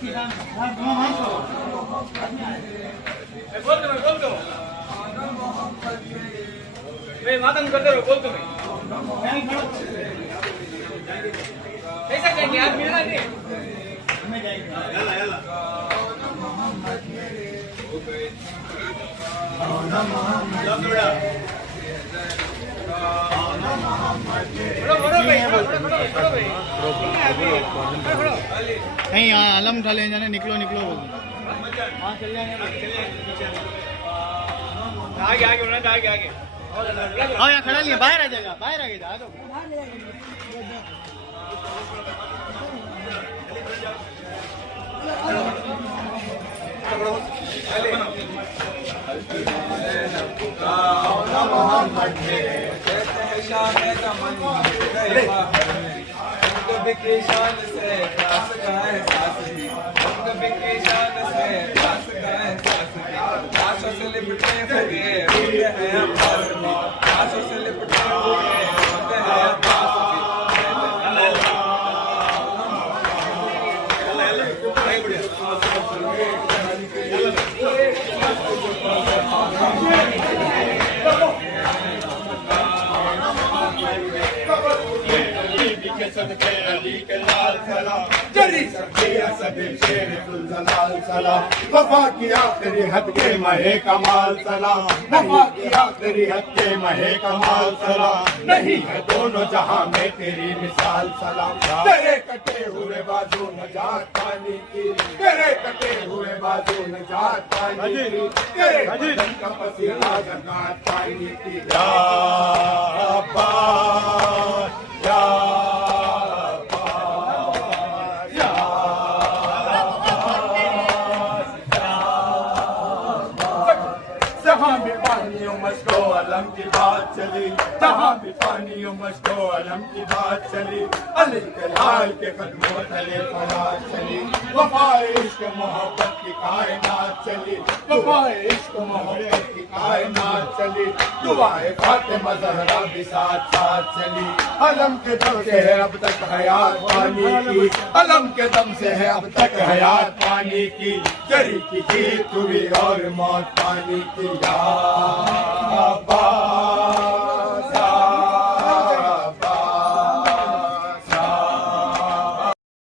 बोल दो मातंग करते रहो बोल तुम्हें कैसा कहेंगे आज मिलना नहीं नहीं यहाँ आलम ठाले जाने निकलो निकलो आगे आगे आगे आगे हाँ यहाँ खड़ा नहीं बाहर आ जाएगा बाहर आगे जा दो वफा की आखिरी हद के महे कमाल सलाम वफा की आखिरी हद के महे कमाल सलाम नहीं है दोनों जहां में तेरी मिसाल सलाम तेरे कटे हुए बाजू नजात पानी की तेरे कटे हुए बाजू नजात पानी की तेरे बदन का पसीना जगात पानी की या अब्बास या अलम की बात चली जहाँ भी पानियों मस्को अलम की बात चली अली के लाल के कदमों तले फरार चली वफाए इश्क मोहब्बत की कायनात चली वफाए इश्क मोहब्बत की कायनात चली दुआए फातिमा ज़हरा भी साथ साथ चली अलम के दम से है अब तक हयात पानी की अलम के दम से है अब तक हयात पानी की जरी की जीत हुई और मौत पानी की या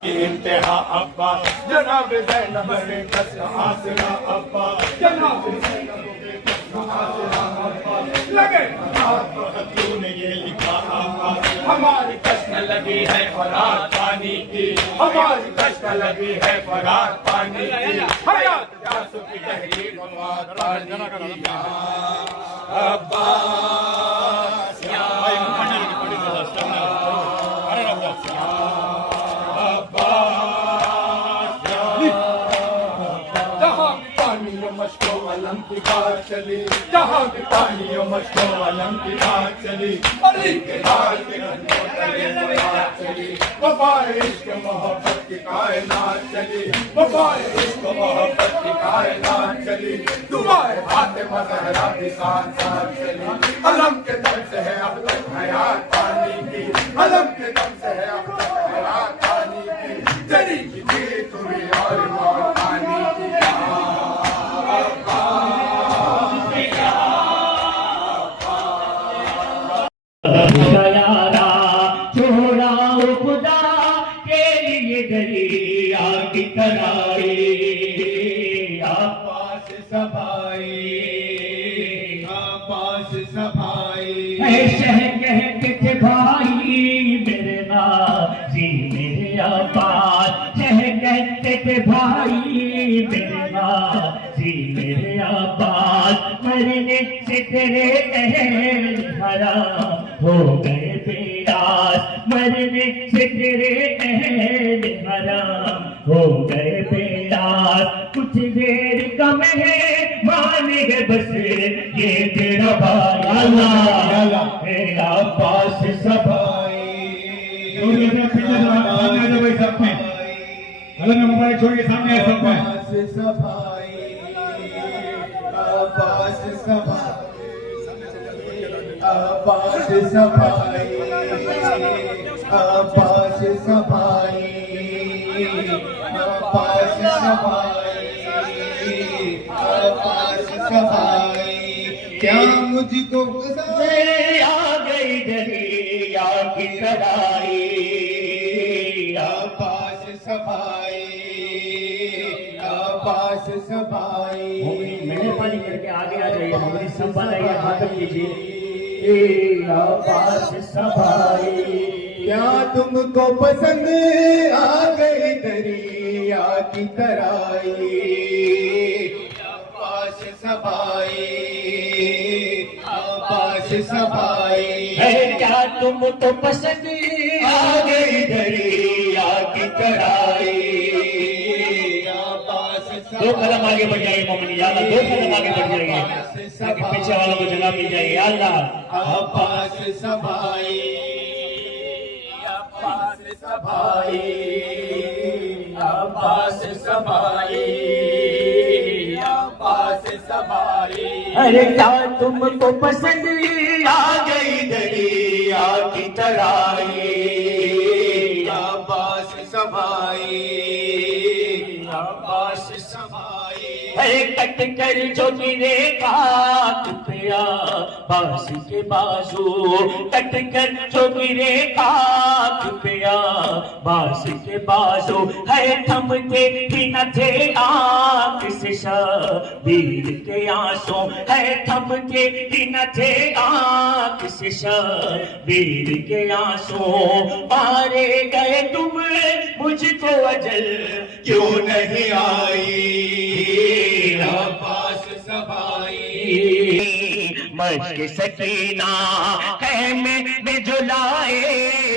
इंतहा अब्बा जनाब ज़ैनब ने कसम हासिला अब्बा जनाब ज़ैनब ने कसम हासिला अब्बा लगे तूने ये लिखा अब्बा हमारी कसम लगी है फरात पानी की हमारी कसम लगी है फरात पानी की हयात जासू की तहरीर मौत पानी की अब्बा अलम की बात चली जहाँ भी पानियों मशको अलम की बात चली अली के लाल के कदमों तले फरार चली वफाए इश्क मोहब्बत की कायनात चली वफाए इश्क मोहब्बत की कायनात चली दुआए फातिमा ज़हरा भी साथ साथ चली अलम के दम से है अब तक हयात पानी की अलम के दम से है अब तक हयात पानी की जरी की जीत हुई और मौत पानी की यारा छोड़ा खुदा के लिए दरिया की तराई आपास सभाई ऐसे कहते थे भाई मेरे नाजी मेरे आपास कहते थे भाई मेरे नाजी मेरे आपास मरने से तेरे हराम हो गए बेरास मरने से तेरे अहल हराम हो गए बेरास कुछ देर कम है माने बस ये तेरा भाई अल्लाह तेरा पास सभाई अलग मोबाइल छोड़ के सामने आए सब में सभाई आवाज सभाई आवाज सभाई आवाज सभाई आवाज सफाई आपास सफाई क्या मुझको आ गई दरिया की तराई आपास सफाई आपास सफाई मेहरबानी करके आगे आ जाइए, हमारी संभाल आइए, खात्म कीजिए। आपास सफाई क्या तुमको पसंद आ गई दरिया की तराई आपास सफाई आपास सफाई है क्या तुमको पसंद आ गई दरिया की तराई। दो कदम आगे बढ़ जाइए मोमिन, या अल्लाह, दो कदम आगे बढ़ जाइए ताकि पीछे वालों को जगह मिल जाए। या अल्लाह, आपास सफाई आपास सफाई आपास सफाई आपास सफाई अरे क्या तुमको पसंद आ गई दरिया की तराई। आपास सफाई आपास सफाई है कट कर जो गिरे खाक पिया बास के बाजू, कट कर जो गिरे खाक पिया बास के बाजू, है थमते भी न थे आंख से शबीर के आंसू, है थमते भी न थे आंख से शबीर के आंसू। मारे गए तुम मुझको अजल क्यों नहीं आई आपास सफाई मश्क सकीना कहमे में जुलाए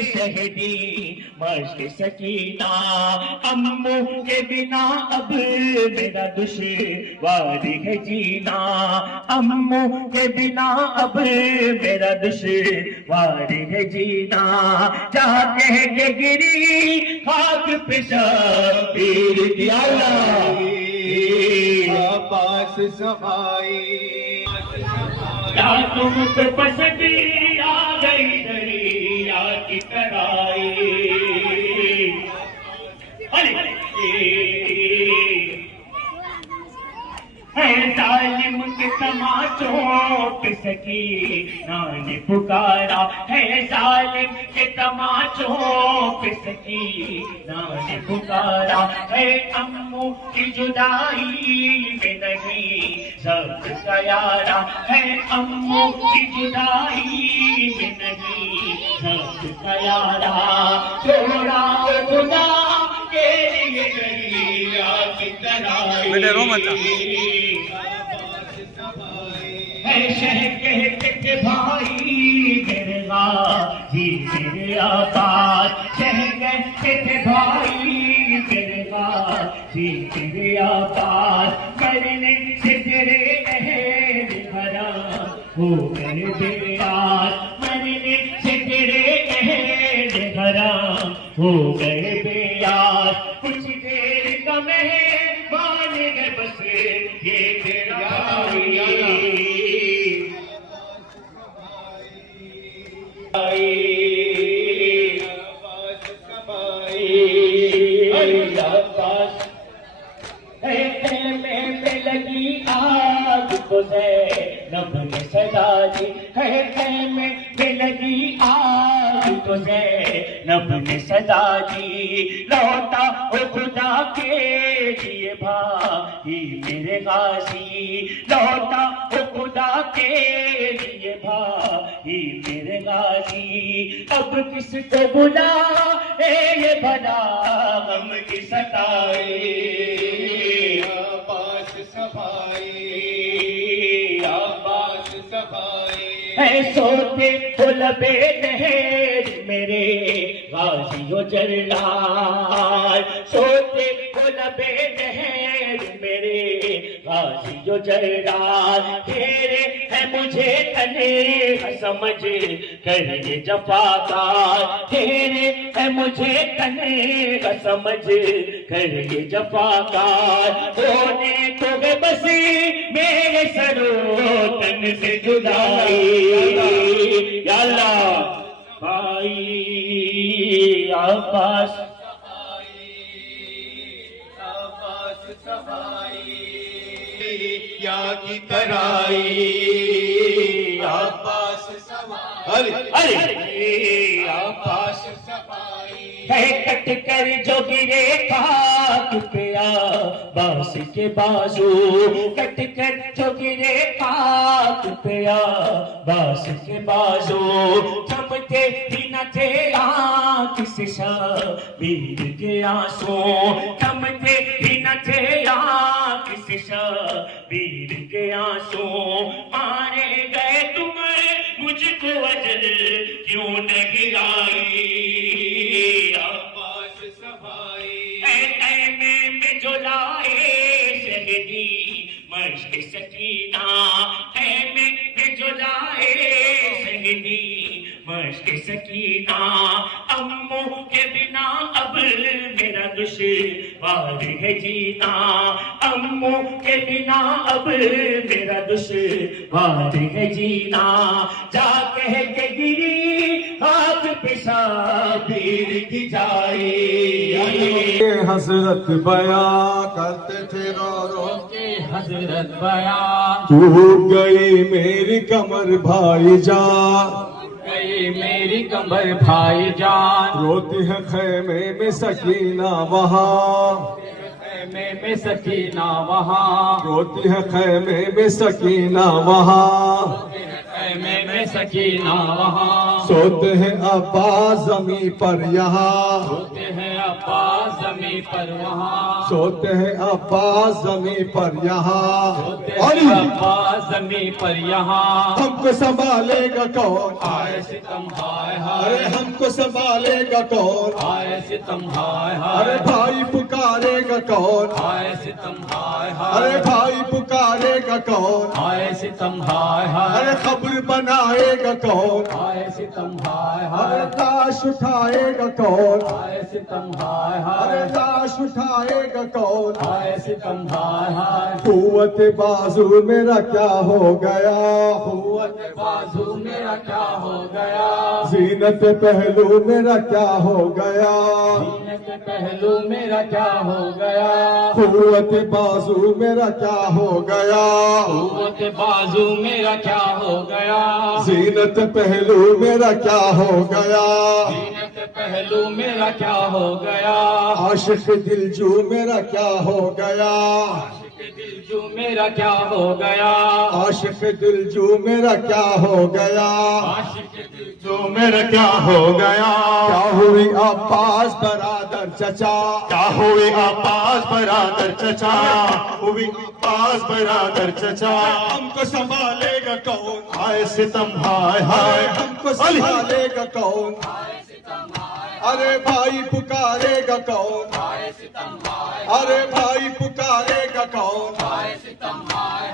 शहदी, मश्क सकीना अम्मू के बिना अब मेरा दुश्वार है जीना, अम्मू के बिना अब मेरा दुश्वार है जीना। जहाँ कह के गिरी खाक पे शबीर दिया आपास सफाई क्या तुमको पसंद आ गई दरिया की तराई। है जालिम के तमाचों पे सकीना ने पुकारा, है जालिम के तमाचों पे सकीना ने पुकारा, है अम्मू की जुदाई में नहीं सब का यारा, है अम्मू की जुदाई में नहीं सब का यारा। छोड़ा खुदा के लिए दरिया की तराई है शह कहते भाई मेरे गाजी मेरे आबाद, शह कहते भाई मेरे गाजी मेरे आबाद। मरने से तेरे अहद भरा हो गए बेयार, मरने से तेरे अहद भरा हो गए बेयार। कुछ देर का मेहमान है बस ये तेरा में लगी आग को ज़ैनब ने सजा दी, है में लगी आग को ज़ैनब ने सजा दी। लौटा ओ खुदा के लिए भाई मेरे गाजी, लौटा ओ खुदा के लिए भाई मेरे गाजी। अब किसको बुला ये भला हम की सताई। आपास सफाई आपास सफाई है सोते हो लबे नहर मेरे गाजियो जरलाल, सोते हो लबे नहर मेरे गाजियो जरलाल। तेरे है मुझे तने समझ कर ये जफादार, तेरे है मुझे तने समझ कर ये जफादार। होने को वे बसी मेरे सरो तन से जुदाई। या अल्लाह भाई आकाश आपास या की तराई आपास सवाई अरे आपास है कट कर जो गिरे खाक पे बास के बाजू कट कर जो गिरे खाक पे बास के बाजू थमते भी न थे आँख से शबीर के आंसू थमते भी न थे आँख से शबीर के आंसू मारे गए तुम मुझको अजल क्यों नहीं आई आवाज सफाई में जो लाए शहदी मश्क सकीना है में जो लाए शहदी मश्क सकीना अम्मू के बिना अब मेरा दुश्वार है जीना अम्मू के बिना अब मेरा दुश्वार है जीना जा कह के गिरी हाथ पे शाबीर की जाए हजरत बया करते थे रो रो के हजरत बया टूट गई मेरी कमर भाई जान गई मेरी कमर भाई जान रोती है खैमे में सकीना वहाँ खैमे में सकीना वहाँ रोती है खैमे में सकीना वहाँ खैमे में सकीना वहाँ सोते हैं अब्बास जमी पर यहाँ होते हैं अब्बास जमी पर वहाँ सोते हैं अब्बास जमी पर यहाँ होते हैं अब्बास जमी पर यहाँ हमको संभालेगा कौन आए सितम हाय अरे हाय हमको संभालेगा कौन आए सितम हाय अरे हाय भाई पुकारेगा कौन आए सितम हाय अरे हाय भाई पुकारेगा कौन आए सितम हाय हाय अरे खबर बनाएगा कौन आए सितम हाय अरे हाय लाश उठाएगा कौन आए सितम हाय अरे हाय लाश उठाएगा कौन आए सितम हाय हाय कुव्वत बाजू मेरा क्या हो गया कुव्वत बाजू मेरा क्या हो गया जीनत पहलू मेरा क्या हो गया जीनत पहलू मेरा क्या हो गया कुव्वत बाजू मेरा क्या हो गया कुव्वत बाजू मेरा क्या हो गया जीनत पहलू मेरा क्या हो गया जीनत पहलू मेरा क्या हो गया आशिक दिलजू मेरा क्या हो गया दिलजू मेरा क्या हो गया आशिक दिलजू मेरा क्या हो गया आशिक दिलजू मेरा क्या हो गया क्या हुई अब्बास बरादर चचा क्या हुई अब्बास बरादर चचा हुई अब्बास बरादर चचा हमको संभालेगा कौन हाय सितम हाय हाय हमको संभालेगा कौन अरे भाई पुकारेगा कौन अरे भाई पुकारेगा कौन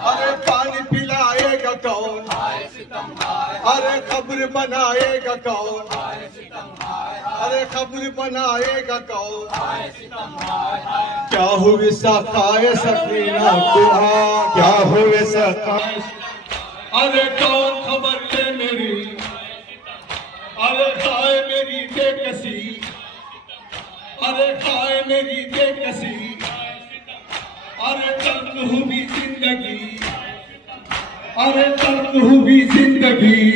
अरे पानी पिलाएगा कौन अरे खबर बनाएगा कौन अरे खबर बनाएगा कौन क्या हुई सखाए सकीना दुआ क्या हुए सखाए अरे कौन खबर ले मेरी अरे खाए मेरी बेकसी अरे खाए मेरी बेकसी अरे तर्क हुई जिंदगी अरे तर्क हुई जिंदगी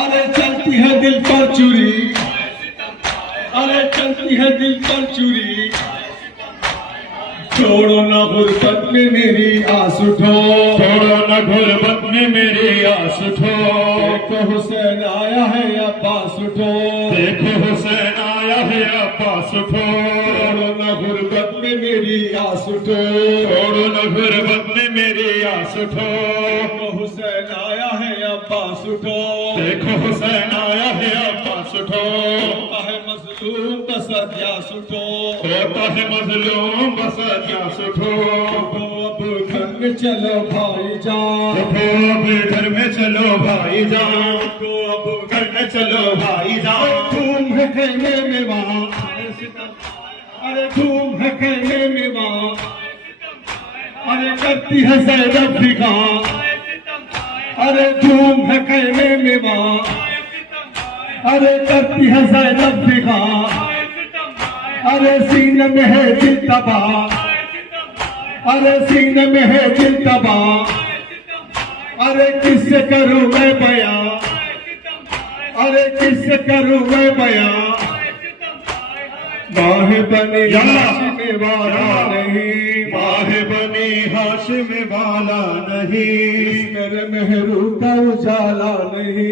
अरे चलती है दिल पर चुरी अरे चलती है दिल पर चुरी छोड़ो न गुर्बत में मेरी आस उठो छोड़ो न गुर्बत में मेरी आस उठो देखो हुसैन आया है अब्बास उठो देखो हुसैन आया है अब्बास उठो छोड़ो न गुर्बत में मेरी आस उठो छोड़ो न गुर्बत में मेरी आस उठो देखो हुसैन आया है अब्बास उठो देखो हुसैन आया है अब्बास उठो होता है मजलूम बस अध्यास उठो होता है मजलूम बस अध्यास उठो अब घर में चलो भाई जान अब घर में चलो भाई जान अब घर में चलो भाई जान धूम है खेमे में वहाँ अरे धूम है खेमे में वहाँ अरे करती है ज़ैनब फिगा अरे धूम है खेमे में वहाँ अरे करती है ज़ैनब फिगा अरे सीने में है दिल तबाह अरे सीने में है दिल तबा, अरे किससे करूं मैं बयां, अरे किससे करूं मैं बयां। बाहे बनी हाशिम वाला नहीं, बाहे बनी हाशिम वाला नहीं, मेरे मेहरू का उजाला नहीं,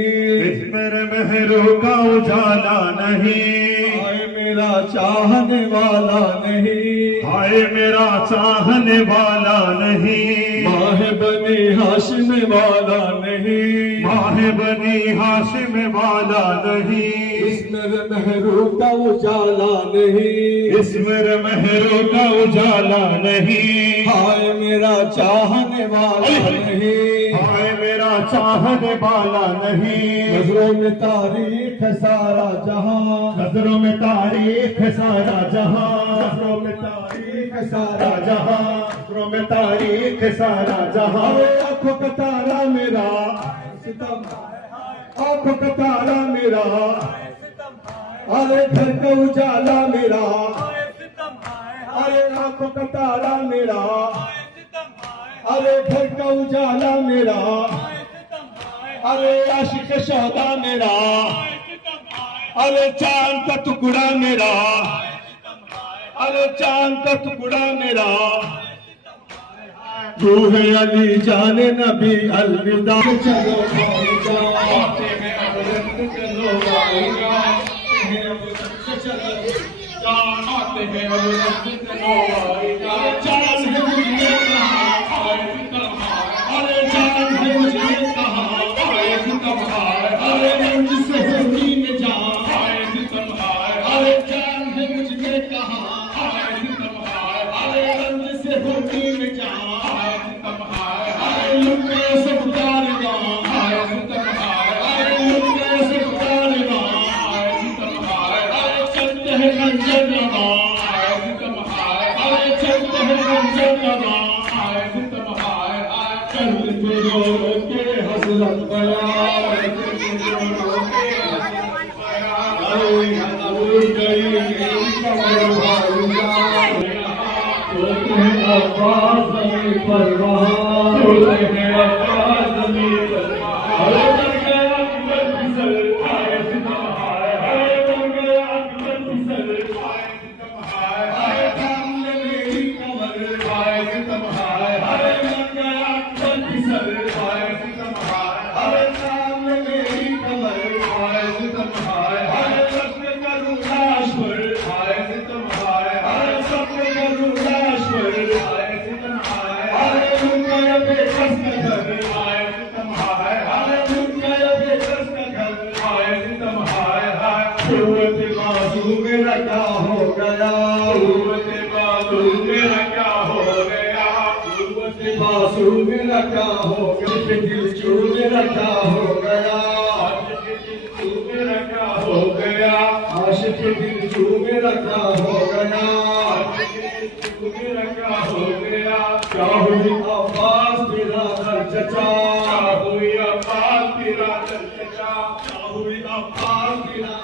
मेरे मेहरू का उजाला नहीं। हाय मेरा चाहने वाला नहीं, हाय मेरा चाहने वाला नहीं। बाहे बनी हाशिम वाला नहीं, बाहे बनी हाशिम वाला नहीं, इस मेरे मेहरू का उजाला नहीं, इस मेरे मेहरू का उजाला नहीं। हाय मेरा चाहने वाला नहीं, हाय मेरा चाहने वाला नहीं। नजरों में तारीख है सारा जहां, नजरों में तारीख है सारा जहां, नजरों में तारीख है सारा जहां, नजरों में तारीख है सारा जहां। आंखों का तारा मेरा सितम, आंखों का तारा मेरा, अरे घर का उजाला मेरा, अरे आंखों का तारा मेरा, अरे घर का उजाला मेरा, अरे आशिक शौदा मेरा, अरे चांद का टुकड़ा मेरा, अरे चांद का टुकड़ा मेरा। तू है अली जाने नबी अलविदा। चलो भाई जाते हैं अब चलो भाई जाते हैं अब चलो जाते हैं अब चलो भाई जान है मुझे कहाँ अरे जान है मुझे कहाँ अरे रंग से होली में जान अरे जान है मुझे कहाँ अरे रंग से होली में जान मेरा क्या हो गया दिल चू मेरा क्या हो गया मेरा क्या हो गया आशिक दिल चू मेरा क्या हो गया मेरा क्या हो गया क्या हुई आवाज तेरा दर चचा हुई आवाज तेरा दर चचा क्या हुई आवाज तेरा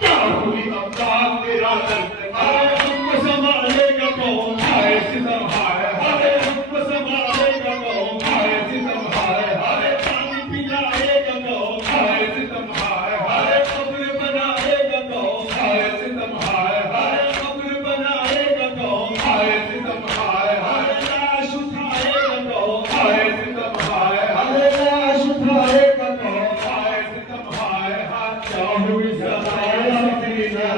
क्या हुई आवाज तेरा दर चचा हमको संभालेगा कौन है सितम है अरे हमको संभालेगा कौन है सितम है अरे पानी पिलाएगा कौन है सितम है अरे कब्र बनाएगा कौन है सितम है अरे कब्र बनाएगा कौन है सितम है अरे लाश उठाएगा कौन है सितम है अरे लाश उठाएगा कौन है सितम है क्या हुई सताया तेरा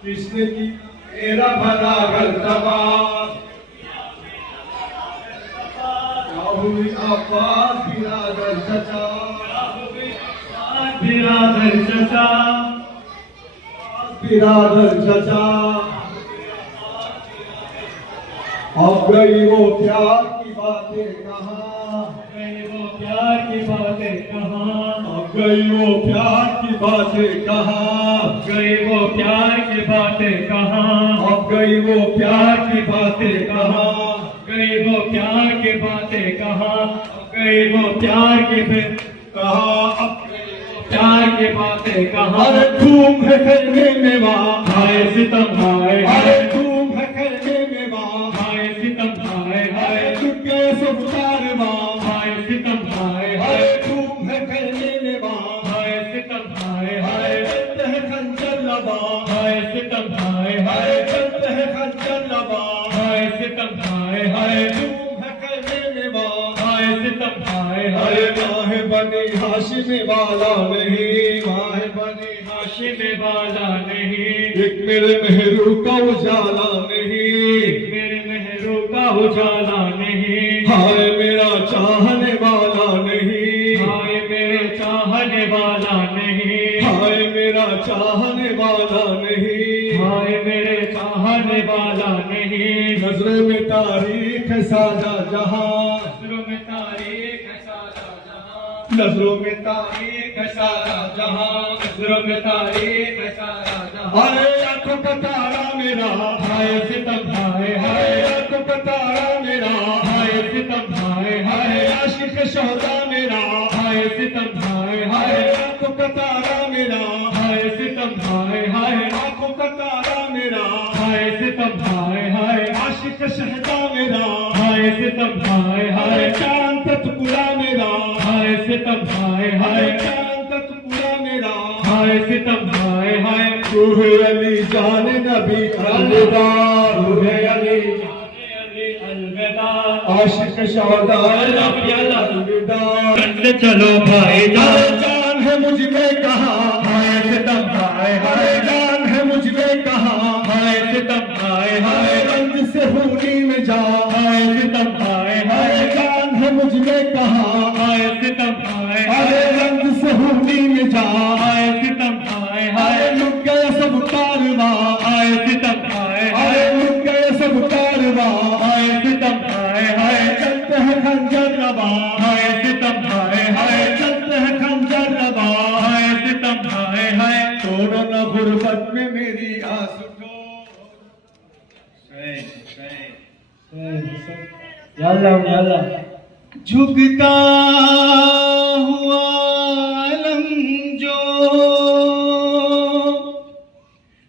किसने की तेरा भला गलतबा क्या हुई आवाज बिरादर चचा बिरादर चचा बिरादर चचा अब गई वो प्यार की बातें कहाँ गई वो प्यार की बातें कहाँ अब गई वो प्यार की बातें कहाँ गई वो प्यार की बातें कहाँ अब गई वो प्यार की बातें कहाँ गई वो प्यार की बातें कहाँ गई वो प्यार की कहाँ अब गई वो प्यार के बातें कहाँ अरे धूम है करने में वहाँ हाय सितम हाय अरे हाय धूम है करने में वहाँ हाय सितम हाय हाय टूट गए सब कारवां हाय सितम हाय अरे हाय धूम है करने में वहाँ हाय सितम हाय हाय चलते हैं खंजर लबा हाय सितम हाय हाय चलते हैं खंजर लबा हाय सितम हाय हाय धूम है करने में वहाँ हाय सितम हाय अरे हाय माहे बनी हाशिम वाला नहीं माहे बनी हाशिम वाला नहीं एक मेरे मेहरू का उजाला नहीं मेरे मेहरू का उजाला नहीं हाय मेरा चाहने वाला नहीं हाय मेरे चाहने वाला नहीं हाय मेरा चाहने वाला नहीं हाय मेरे चाहने वाला नहीं नजर में तारीख है साजा जहां नजरों में तारीख है सारा जहां नजरों में तारीख है सारा जहां नजरों में तारीख है सारा जहां अरे आंखों का तारा मेरा हाय सितम हाय अरे हाय आंखों का तारा मेरा हाय सितम हाय हाय अरे आशिक शोदा मेरा हाय सितम हाय हाय अरे आंखों का तारा मेरा हाय सितम हाय हाय आंखों का तारा मेरा हाय सितम हाय हाय आशिक शहदा मेरा हाय सितम हाय हाय अरे चांद तत्पुरा मेरा हाय सितम हाय हाय चांद तत्पुरा मेरा हाय सितम हाय हाय रूह अली जान नबी अलविदा रूह अली अलविदा आशिक शोदा अलविदा चलो भाई अरे जान है मुझ में कहा हाय सितम हाय हाय अरे जान है मुझ में कहा हाय सितम हाय हाय अरे रंग से होनी में जा हाय सितम हाय हाय अरे जान है मुझ में कहा हाय सितम हाय अरे रंग से होनी में जा हाय सितम हाय हाय अरे लुट गया सब कारवां हाय सितम हाय हाय अरे लुट गया सब कारवां हाय सितम हाय हाय चलते हैं खंजर रवा हाय सितम हाय हाय चलते हैं खंजर रवा हाय सितम हाय हाय तोड़ो न गुर्बत में मेरी आस को झुकता हुआ आलम जो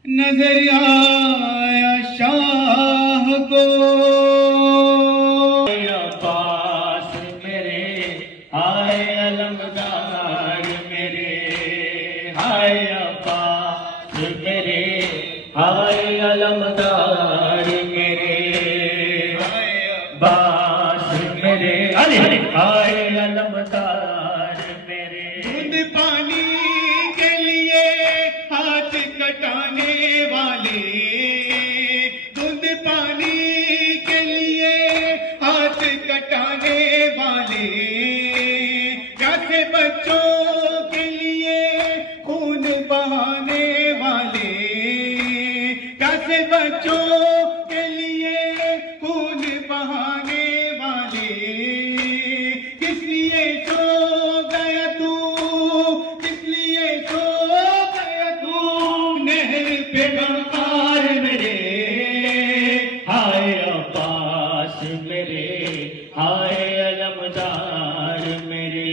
नजर आया शाह को पास मेरे हाय अलमदार मेरे हाय पास मेरे हाय अलमदार मेरे बास मेरे अरे हाय अलमदार मेरे दूध पानी के लिए हाथ कटाने वाले दूध पानी के लिए हाथ कटाने वाले प्यासे बच्चों के लिए खून बहाने वाले प्यासे बच्चों के लिए खून बहाने वाले किस लिए सो गया तू किस लिए सो गया तू नहर पे गमकार मेरे हाय अब्बास मेरे हाय अलमदार मेरे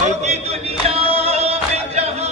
होगी दुनिया में जहां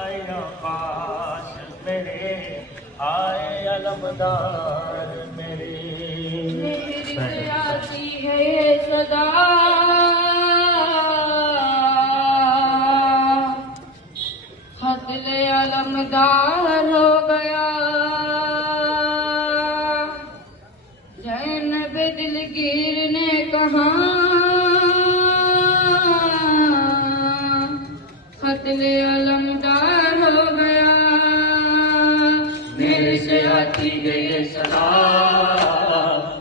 आया पास मेरे, आए अलमदार मेरे। मेरी आती है सदा हसले अलमदार हो गया, जैनब दिलगीर ने कहा हसले अलमदार हो गया। मेरे से आती गई सदा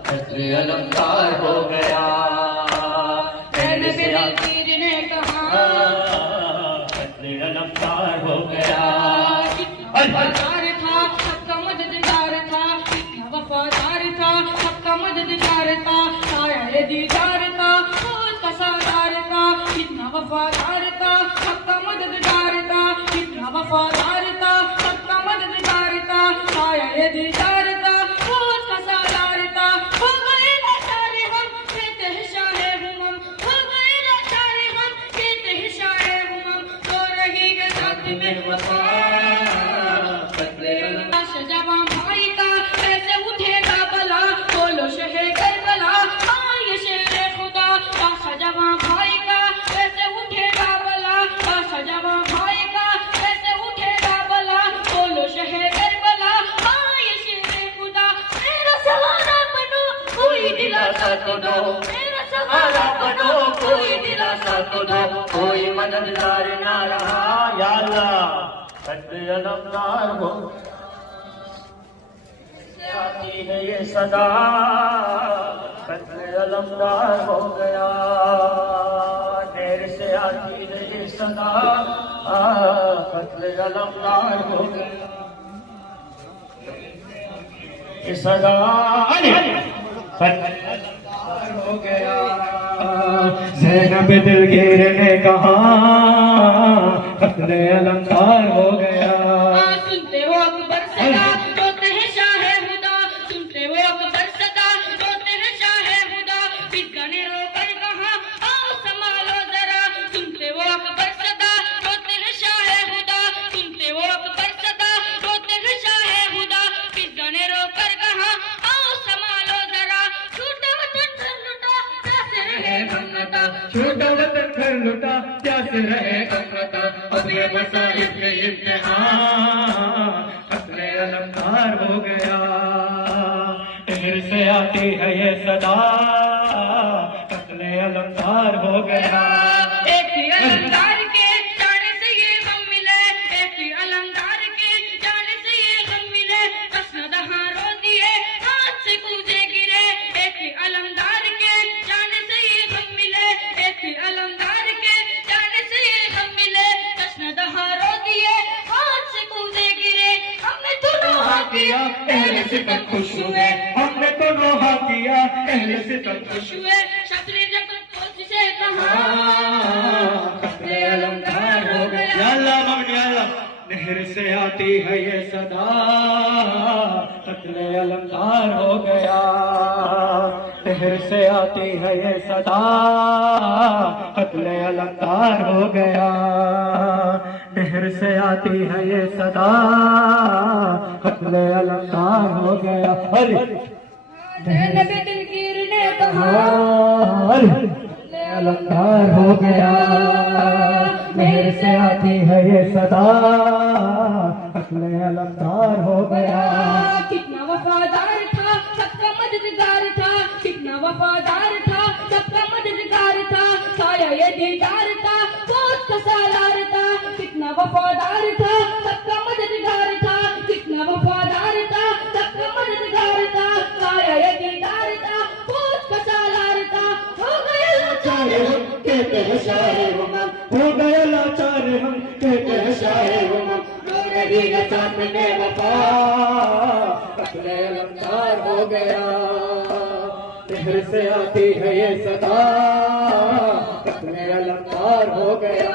खतरे अलमदार हो गया। मेरे से आती ने कहा खतरे अलमदार हो गया। वफादार था सबका मददगार था, कितना वफादार था सबका मददगार था, साया दीदार था बहुत कसादार था, कितना वफादार था सबका मददगार था, कितना वफादार था सबका मददगार था, साया दीदार था बहुत कसादार था। हो गए लाचार हम कहते हैं शाहे हम, हो गए लाचार हम कहते हैं शाहे हम, तो रही है साथ में वफा। जवान भाई का कैसे उठेगा भला, बोलो शहे करबला आए शेरे खुदा। आशा जवान भाई का कैसे उठेगा भला, आशा जवान भाई का कैसे उठेगा भला, बोलो शहे करबला आए शेरे खुदा। मेरा सहारा बनो कोई दिलासा तो दो, मेरा सहारा बनो कोई दिलासा तो दो, कोई मददगार ना रहा या अल्लाह खतरे अलमदार हो। आती है ये सदा खतरे अलमदार हो गया। देर से आती है ये सदा खतरे अलमदार हो गया। ये सदा खतरे अलमदार हो गया। ज़ैनब दिलगीर ने कहा खतरे अलमदार हो गया। सुनते हो अकबर सदा रोते हैं शाहे हुदा, सुनते हो अकबर सदा रोते हैं शाहे हुदा, फिर गाने रो कर कहा आओ संभालो जरा, सुनते हो अकबर सदा रोते हैं शाहे हुदा, सुनते हो अकबर सदा रोते हैं शाहे हुदा, फिर गाने रो कर कहा आओ संभालो जरा। छूटा वतन घर लुटा कैसे रहे गमनता, छोटा वतन घर लुटा कैसे रहे गमनता, अब ये मसाइब के इम्तिहान खतरे अलमदार हो गया। देर से आती है ये सदा खतरे अलमदार हो गया। एक ही अलमदार के जाने से ये गम मिले, एक ही अलमदार के जाने से ये गम मिले, कसनदहां रो दिए हाथ से कूदे गिरे, एक ही अलमदार के जाने से ये गम मिले, एक ही अलमदार के जाने से ये गम मिले, कसनदहां रो दिए हाथ से कूदे गिरे। हमने दोनों हाथ किया पहले से तक खुश हुए, हमने तो नोहा किया पहले से तक खुश हुए। हुए छतरी जब कोच से कहा खतरे अलमदार हो गया। या अल्लाह मौला या अल्लाह नहर से आती है ये सदा खतरे अलमदार हो गया। नहर से आती है ये सदा खतरे अलमदार हो गया। नहर से आती है ये सदा खतरे अलमदार हो गया। अरे ज़ैनब दिलगीर ने कहा अलमदार हो गया। मेरे से आती है ये सदा खतरे अलमदार हो गया। कितना वफादार था सबका मददगार था, कितना वफादार था सबका मददगार था, साया ये दीदार था बहुत कसादार था, कितना वफादार था सबका मददगार था, कितना वफादार था सबका मददगार था, साया ये दीदार था बहुत कसादार था। हो गया लाचार हम कहते हैं शाहे हम, हो गया लाचार हम कहते हैं शाहे हम, रो रही है सामने वफा। खतरे अलमदार हो गया। नहर से आती है ये सदा खतरे अलमदार हो गया।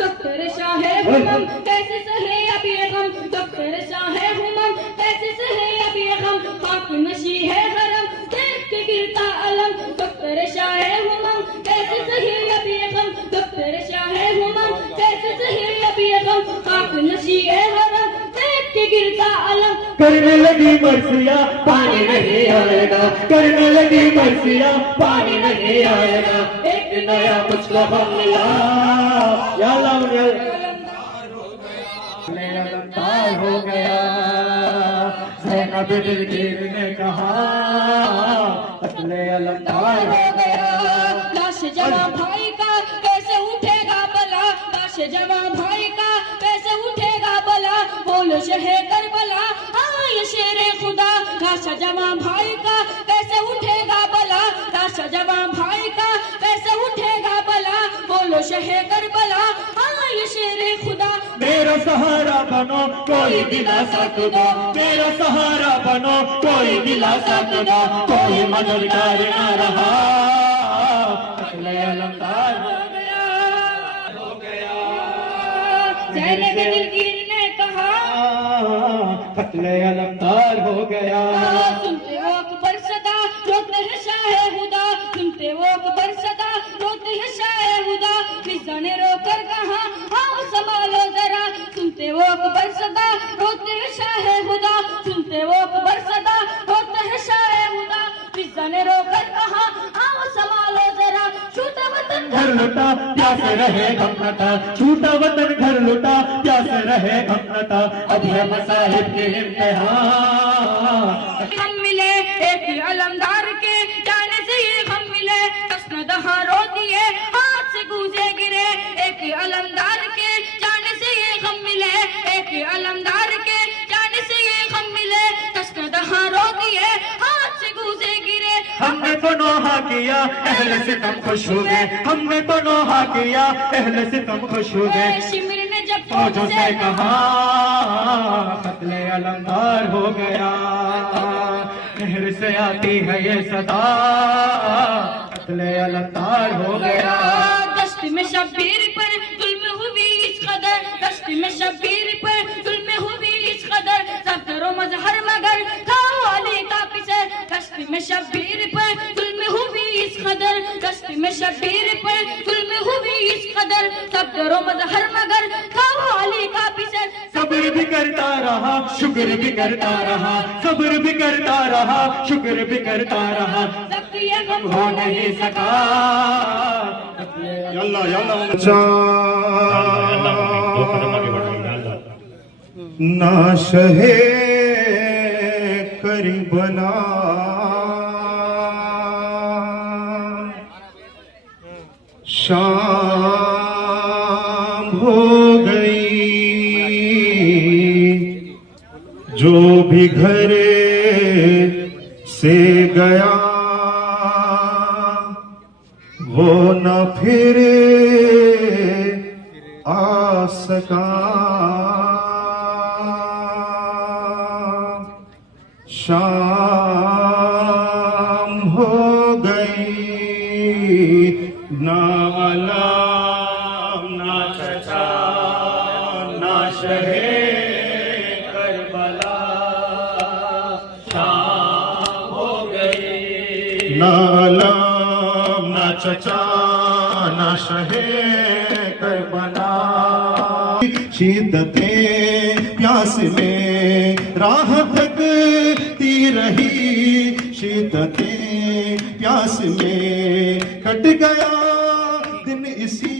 डॉक्टर शाहे हम कैसे सहे अब ये गम, डॉक्टर शाहे हम कैसे सहे अब ये गम, पाक नशी है हरम देख के गिरता अलम, डॉक्टर शाहे हम कैसे सहे अब ये गम, डॉक्टर शाहे हम कैसे सहे अब ये गम, पाक नशी दलगीर का अलम करने लगी मर्सिया पानी नहीं आएगा, करने लगी मर्सिया पानी नहीं आएगा, एक नया मुझको हम मिला या अलमदार हो गया। ज़ैनब दिलगीर ने कहा कत्ले अलमदार हो गया। लाश जमा भाई का कैसे उठेगा बला, लाश जमा भाई का कैसे उठेगा बला, बोल शहे करबला हाँ ये शेरे खुदा। लाश जमा भाई का कैसे उठेगा बला, लाश जमा भाई का कैसे उठेगा बला, बोलो शहे करबला हाँ ये शेरे खुदा। मेरा सहारा बनो कोई दिलासा दो, मेरा सहारा बनो कोई दिलासा दो, कोई मददगार ना रहा कत्ले अलमदार हो गया। ज़ैनब दिलगीर ने कहा कत्ले अलमदार हो गया। सुनते हो अकबर सदा रोते हैं शाहे हुदा, सुनते हो अकबर सदा रोते हैं शाहे हुदा, फिजा ने रोकर कहा आओ संभालो जरा, सुनते हो अकबर सदा रोते हैं शाहे हुदा, सुनते हो अकबर सदा रोते हैं शाहे हुदा, फिजा ने रोकर कहा आओ संभालो जरा। छूटा वतन घर लुटा प्यासे रहे घमता, छूटा वतन घर लुटा प्यासे रहे घमता, अब है मसाहिब के इम्तिहान। हम मिले एक अलमदार के जाने से ये हम मिले, तस्नद रो दिए हाथ से गूंजे गिरे, एक अलमदार के जाने से ये हम मिले, एक अलमदार के जाने से ये हम मिले, तस्नद रो दिए हाथ से गूंजे गिरे। हमने तो नोहा किया अहले सितम खुश हो गए, हमने तो नोहा किया अहले सितम खुश हो गए। शिमिर ने जब फौजों से कहा कत्ले अलमदार हो गया, नहर से आती है ये सदा कत्ले अलमदार हो गया। दश्त में शब्बीर पर जुल्म हुई इस कदर, दश्त में शब्बीर पर जुल्म हुई इस कदर, सफदर मजहर मगर खाओ अली का पिसर, दश्त में शब्बीर पर जुल्म हुई इस कदर, दश्त में शब्बीर पर जुल्म हुई इस कदर, सफदर मजहर मगर खाओ अली का पिसर। सब्र भी करता रहा शुक्र भी करता रहा, सब्र भी करता रहा शुक्र भी करता रहा, जब ये गम हो नहीं सका यल्ला यल्ला ना शहे करबला शाम हो गई, जो भी घर से गया वो न फिर आ सका। शाम हो गई, ना अलम ना चचा ना शहे करबला, शाम हो गई, ना अलम ना चचा ना शहे करबला। शिद्दतें प्यास में राह तकती रही, शिद्दतें प्यास में कट गया दिन इसी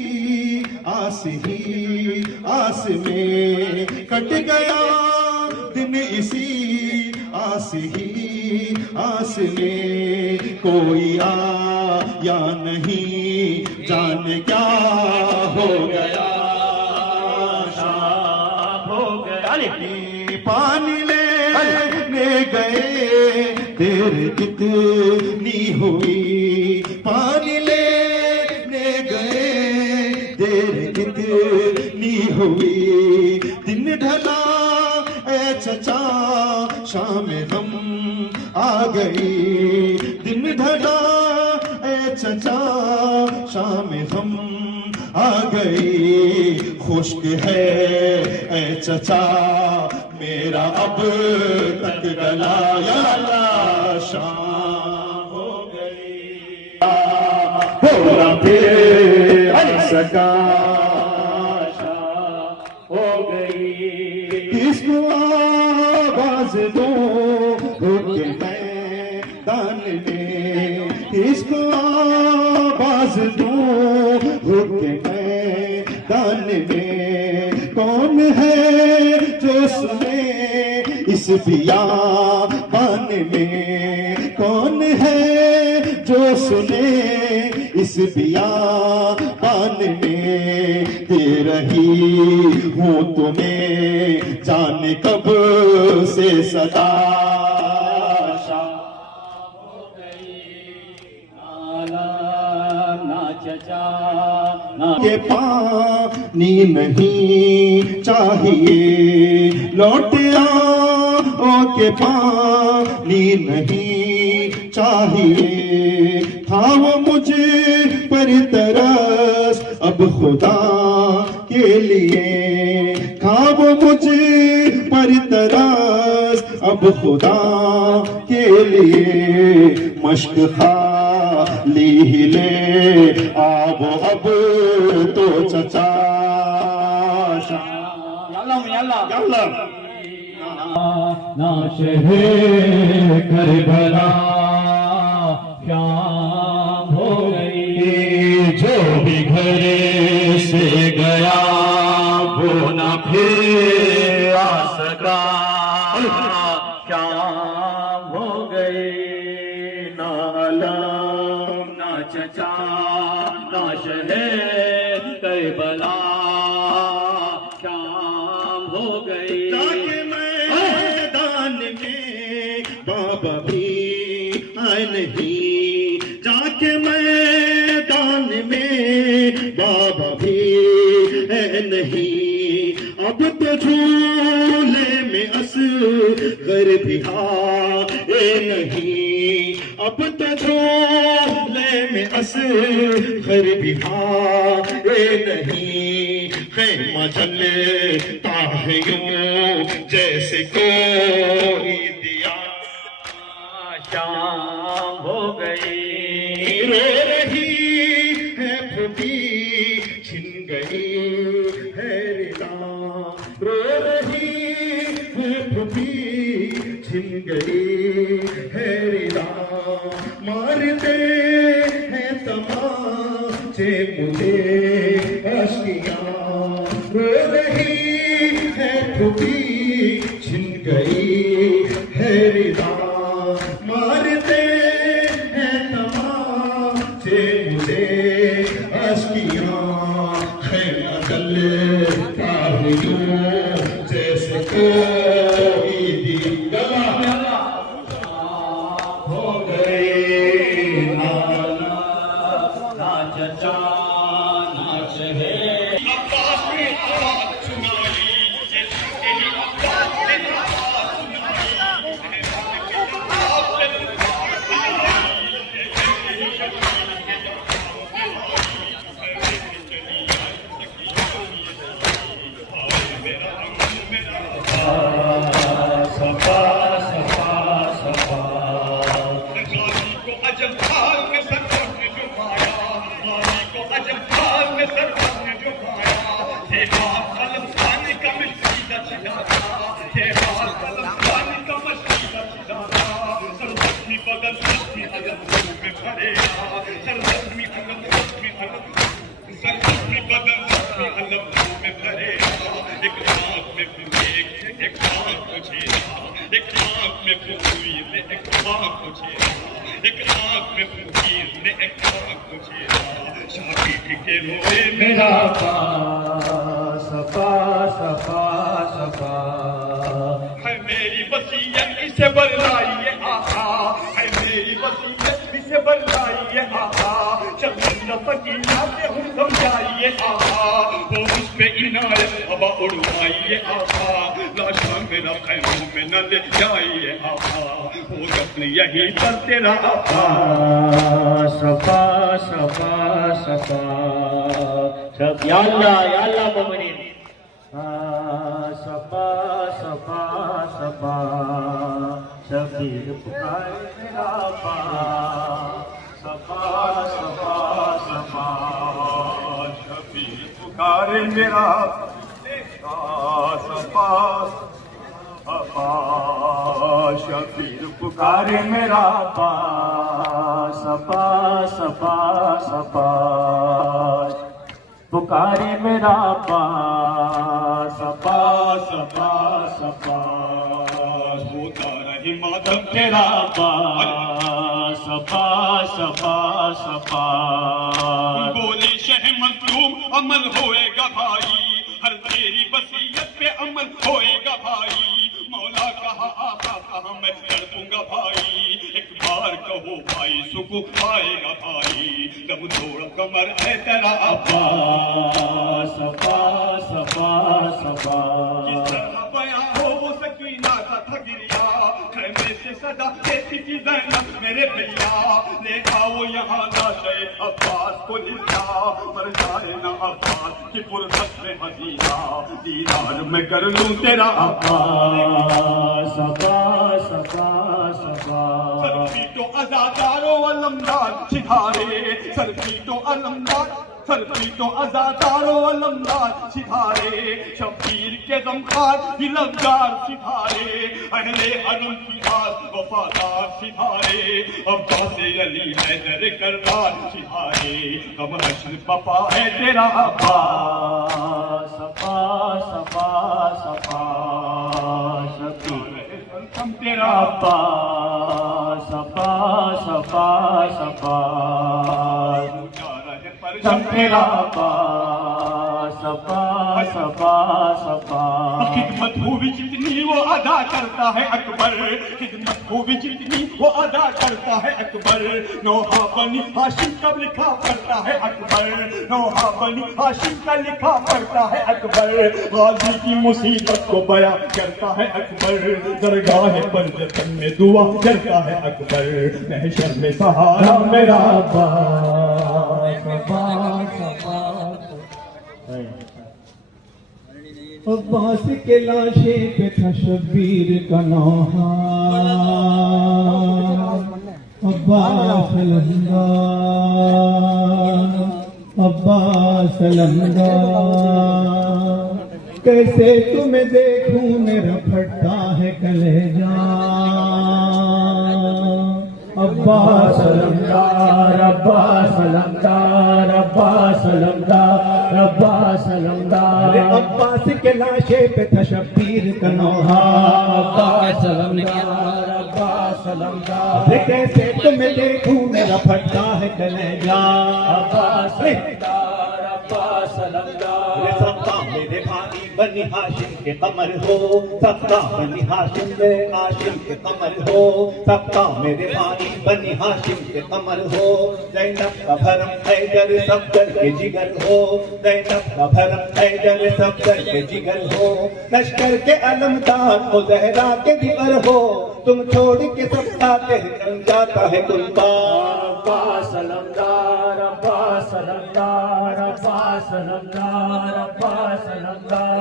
आस ही आस में, कट गया दिन इसी आस ही आस में। कोई आया नहीं जाने क्या हो गया, शाम हो गया। पानी लेने गए देर कितनी हुई, पानी लेने गए देर कितनी हुई, दिन ढला ए चचा शाम हम आ गई, दिन ढला ए चचा शाम हम आ गई। खुश्क है ए चचा मेरा अब तक गला, या अल्लाह शाम हो गई, बोला फिर सका शाम हो गई। किसको आवाज दो के मैदान में, इसको आवाज दो के मैदान में। कौन है जो सुने इस बियाबान में, कौन है जो सुने इस बियाबान में। दे रही हूँ तुम्हें जाने कब से सदा, के पानी नहीं चाहिए लौट आओ के पानी नहीं चाहिए। था वो मुझे पर तरस अब खुदा के लिए, था वो मुझे पर तरस अब खुदा के लिए। मश्क खाली ही ले अब तो चचा नाश है करबला शाम हो गई। जो भी घर से गया वो न फिर आ सका, शाम हो गई। ना अलम ना चचा ना शहर करबला शाम हो गई। जाके मैदान में बाबा भी आए नहीं, जाके मैदान में बाबा भी है नहीं। अब तो झूले में असगर भी आए नहीं, अब तो झूले में असगर भी आए नहीं। खैमा जलता है यूं जैसे कोई दिया, शाम हो गई। रो रही है फूफी छिन गई है रिदा, रो रही है फूफी छिन गई है रिदा। मारते हैं तमाचे मुझे अश्कियाँ, रो रही है फूफी छिन गई है रिदा। मारते हैं तमाचे मुझे अश्कियाँ, खैमा जलता है यूं जैसे कोई दिया हो गए। ना चचा ना शहर मेरा सफा सफा सफा है मेरी वसीयत इसे बरलाइए आहा, है मेरी वसीयत इसे बरलाइए आहा। चंद फकीरा से हम समझाइए आहा, वो उस पे इनायत हवा उड़वाइए आहा। लाशा मेरा खैमों में न ले जाइए आहा, वो गफ्ल यही पर तेरा आहा। सफा सफा सफा सब या अल्लाह मोमिनीन। सफा सफा सफा शबीर पुकारे मेरा पा। सफा सफा सफा शबीर पुकारे मेरा सफा अब्बास शबीर पुकारे मेरा अब्बास अब्बास अब्बास अब्बास पुकारे मेरा अब्बास अब्बास अब्बास अब्बास होता रही मातम तेरा अब्बास अब्बास अब्बास अब्बास बोले शह मखदूम अमल होएगा भाई, हर तेरी वसीयत पे अमल होएगा भाई। मौला कहा आका कहा मैं तड़पूंगा भाई, एक बार कहो भाई सुकून पाएगा भाई। जब तोड़ कमर है तेरा अब्बास अब्बास अब्बास अब्बास किस तरह बयां हो वो सकीना का थगिरिया, खैमे से सदा देती थी ज़ैनब मेरे भैया। ले आओ यहाँ लाशे अब्बास को लिया, मर जाए ना अब्बास की फुर्सत में हसीना, दीदार में कर लूं तेरा अब्बास अब्बास अब्बास अब्बास सर पीटो अज़ादारो अलमदार सिधारे, सर पीटो अलमदार सर पीटो अज़ादारो अलमदार सिधारे, शब्बीर के गमखार दिलदार सिधारे, अहले हरम की बात वफादार सिधारे, अब्बास अली हैदर करदार सिधारे, हम हश्र पपा है तेरा अब्बास अब्बास अब्बास अब्बास हम तेरा अब्बास अब्बास अब्बास अब्बास हम तेरा अब्बास अब्बास अब्बास अब्बास खिदमत हुई जितनी वो अदा करता है अकबर, खिदमत हुई जितनी वो अदा करता है अकबर। नौहा बनी हाशिम का लिखा पढ़ता है अकबर, नौहा बनी हाशिम का लिखा पढ़ता है अकबर। गाजी की मुसीबत को बयां करता है अकबर, दरगाह पर जतन में दुआ करता है अकबर। महशर में सहारा मेरा अब्बास के लाशे पे था शब्बीर का नौहा, अब्बास अलमदार अब्बास अलमदार। कैसे तुम्हें देखूं मेरा फटता है कलेजा, अब्बास अलमदार अब्बास अलमदार अब्बास अलमदार अब्बास अलमदार। अब्बास के लाशे पे था शब्बीर का नौहा, अब्बास अलमदार अब्बास अलमदार। कैसे तुम्हें देखूं मेरा फटता है कलेजा, अब्बास अलमदार अब्बास अलमदार। सबका मेरे भाई बनी हाशिम के कमर हो, सबका बनी हाशिम में हाशिम के कमर हो, सबका मेरे भाई बनी हाशिम के कमर हो। ज़ैनब का भरम हैदर सफदर के जिगर हो, ज़ैनब का भरम हैदर सफदर के जिगर हो। लश्कर के अलमदार हो ज़हरा के दिवर हो, तुम छोड़ के सबका कहकर जाता है कुर्बान। अब्बास अलमदार अब्बास अलमदार अब्बास अलमदार अब्बास अलमदार।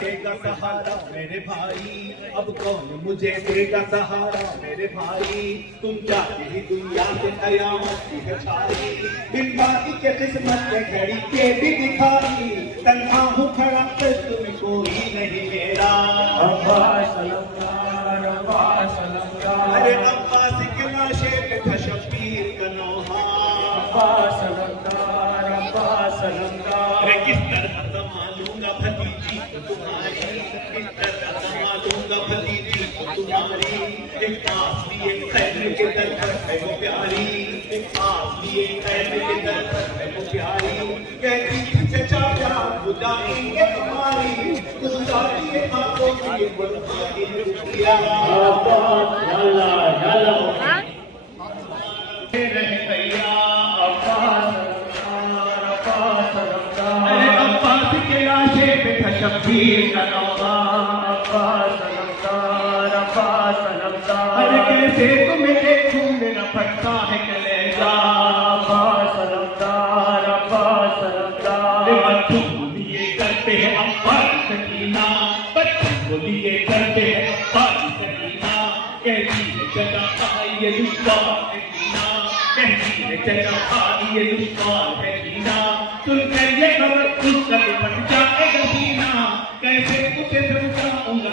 देगा सहारा मेरे भाई, अब कौन मुझे देगा सहारा मेरे भाई। तुम जाते ही दुनिया से कयामत की छाई, बिन बाकी के किस्मत के घड़ी के भी दिखाई। तन्हा हूँ खड़ा कर तुम कोई नहीं मेरा, अब्बास अलमदार अब्बास अलमदार। अरे अब्बास के लाशे पे था शब्बीर का नौहा, अब्बास अलमदार अब्बास अलमदार। अरे किस तरह संभालूंगा भतीजी तुम्हारी, किस तरह संभालूंगा भतीजी तुम्हारी। एक आस लिए खैर के दर पर है वो प्यारी, एक आस लिए खैर के दर पर है वो प्यारी। कहती से चाचा बुझाएंगे तुम्हारी, तुम जाती है आंखों की बुलवाई रुकिया। अब्बास यल्ला यल्ला रहे भैया अब्बास अलमदार अब्बास अलमदार। अरे अब्बास के लाशे पे था शब्बीर का नौहा, अब्बास अलमदार अब्बास अलमदार। अरे कैसे तुम्हें देखूं मेरा फटता है कलेजा, अब्बास अलमदार अब्बास अलमदार। बच्चों को लिए करते हैं अब्बास सकीना, बच्चों को लिए करते हैं अब्बास सकीना। कहती है जगह आई ये दुश्मन है जीना, कहती है जगह आई ये दुश्मन है जीना। सुनकर ये खबर उसका बन जाएगा सीना, कैसे उसे समझाऊंगा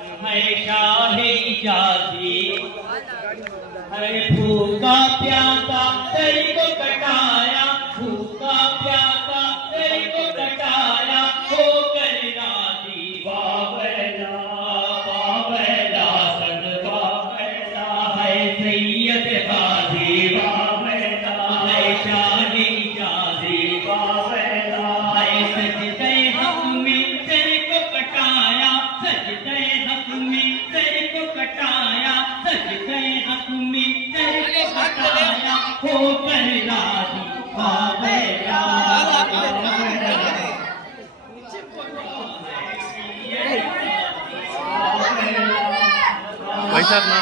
है शाहे इजाज़ी है भूखा प्यासा तेरी को कटाया भूखा प्यासा तेरी को कटाया हो कर राजी बाबला सन बाबला है सैयद गाजी बाबला है शाहे इजाज़ी बाबला है सजदे हक में तेरे को कटाया सजदे हक में तेरे को कटाया सजदे हक में तेरे को कटाया हो कर राजी बाबला भाई साहब ना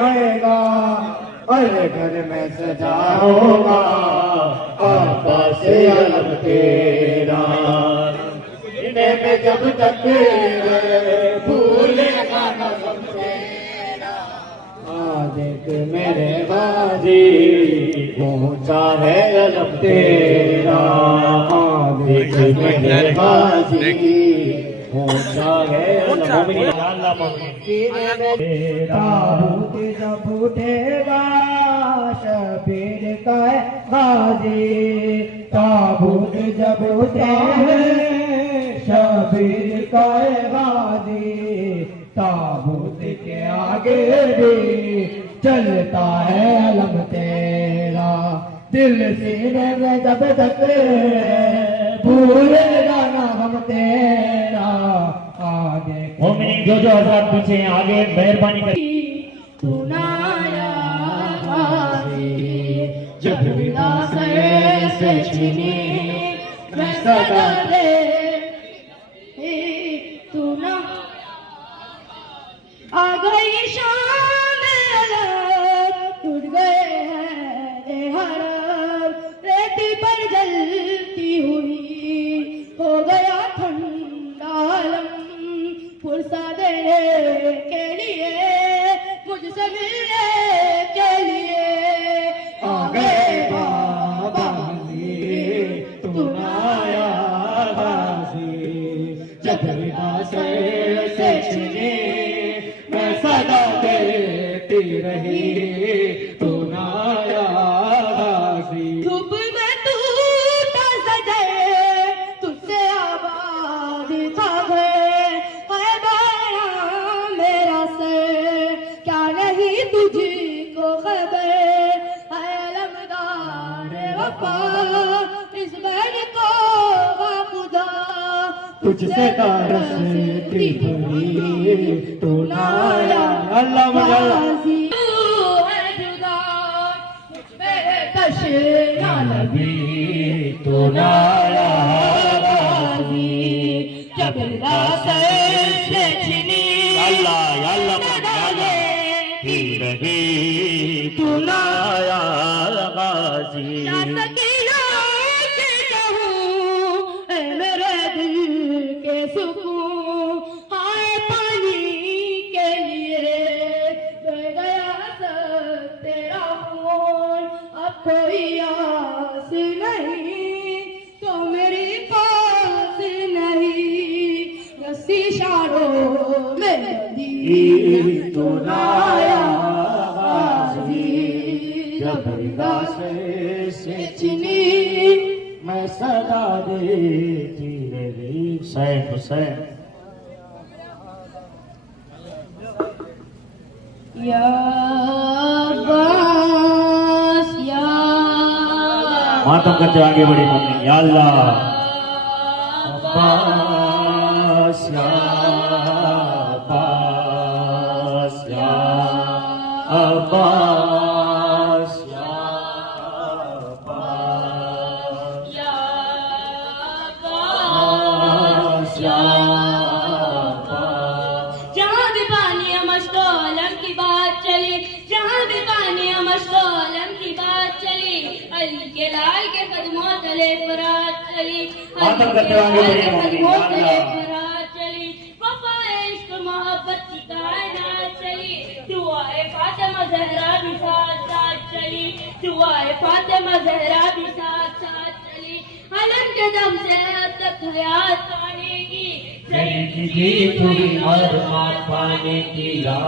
आएगा अरे घर में सजा होगा आपा से अलग तेरा इन्हें में जब तक भूलेगा न सब तेरा देख मेरे बाजी ऊंचा है अलग तेरा देख मेरे बाजी ऊंचा है ताबूत जब उठेगा शबीर का गाजी ताबूत जब उठेगा शबीर का गाजी ताबूत के आगे भी चलता है अलम तेरा दिल सीने में जब तक भूलेगा ना हम तेरा आगे जो हजरात पीछे आगे मेहरबानी कर तू नाया जब विदा से छीनी मैं सदा रे तू ना आ गई शाम टूट गए हैं हरम रेती पर जलती हुई हो गया ठंडा आलम फुर्सा देने के लिए मुझसे मिलने के लिए आ गए बाबा तू आया इस बहर को वा खुदा तुझसे तरसती हुई तू ना आया। अल्लाह मजा तशना नबी तू ना आया। जब रास्ते से छिनी अल्लाह रही तू लाया गाजी। मेरे दिल के सुकून हाय पानी के लिए बह गया सब तेरा खून। अब कोई आस नहीं तो मेरी पास नहीं बस इशारों में दी तू ना आया। जब से चिनी मैं सदा देती रही। हुसैन हुसैन या अब्बास या मातम करते आगे बढ़ी मम्मी। या अल्लाह अब्बास या अब्बास या अब्बास या अब्बास या अब्बास या अब्बास। जहाँ भी पानी मश्को आलम की बात चली, जहाँ भी पानी मश्को आलम की बात चली, अली के लाल के कदमों तले फरात चली, मातम करते आगे बढ़ी मम्मी। या अल्लाह चली वफा इश्क मोहब्बत की कायनात चली। दुआए फातिमा ज़हरा भी साथ साथ चली, दुआए फातिमा ज़हरा भी साथ साथ चली। अलम के दम से अब तक हयात पाने की की थोड़ी और मात पाने की या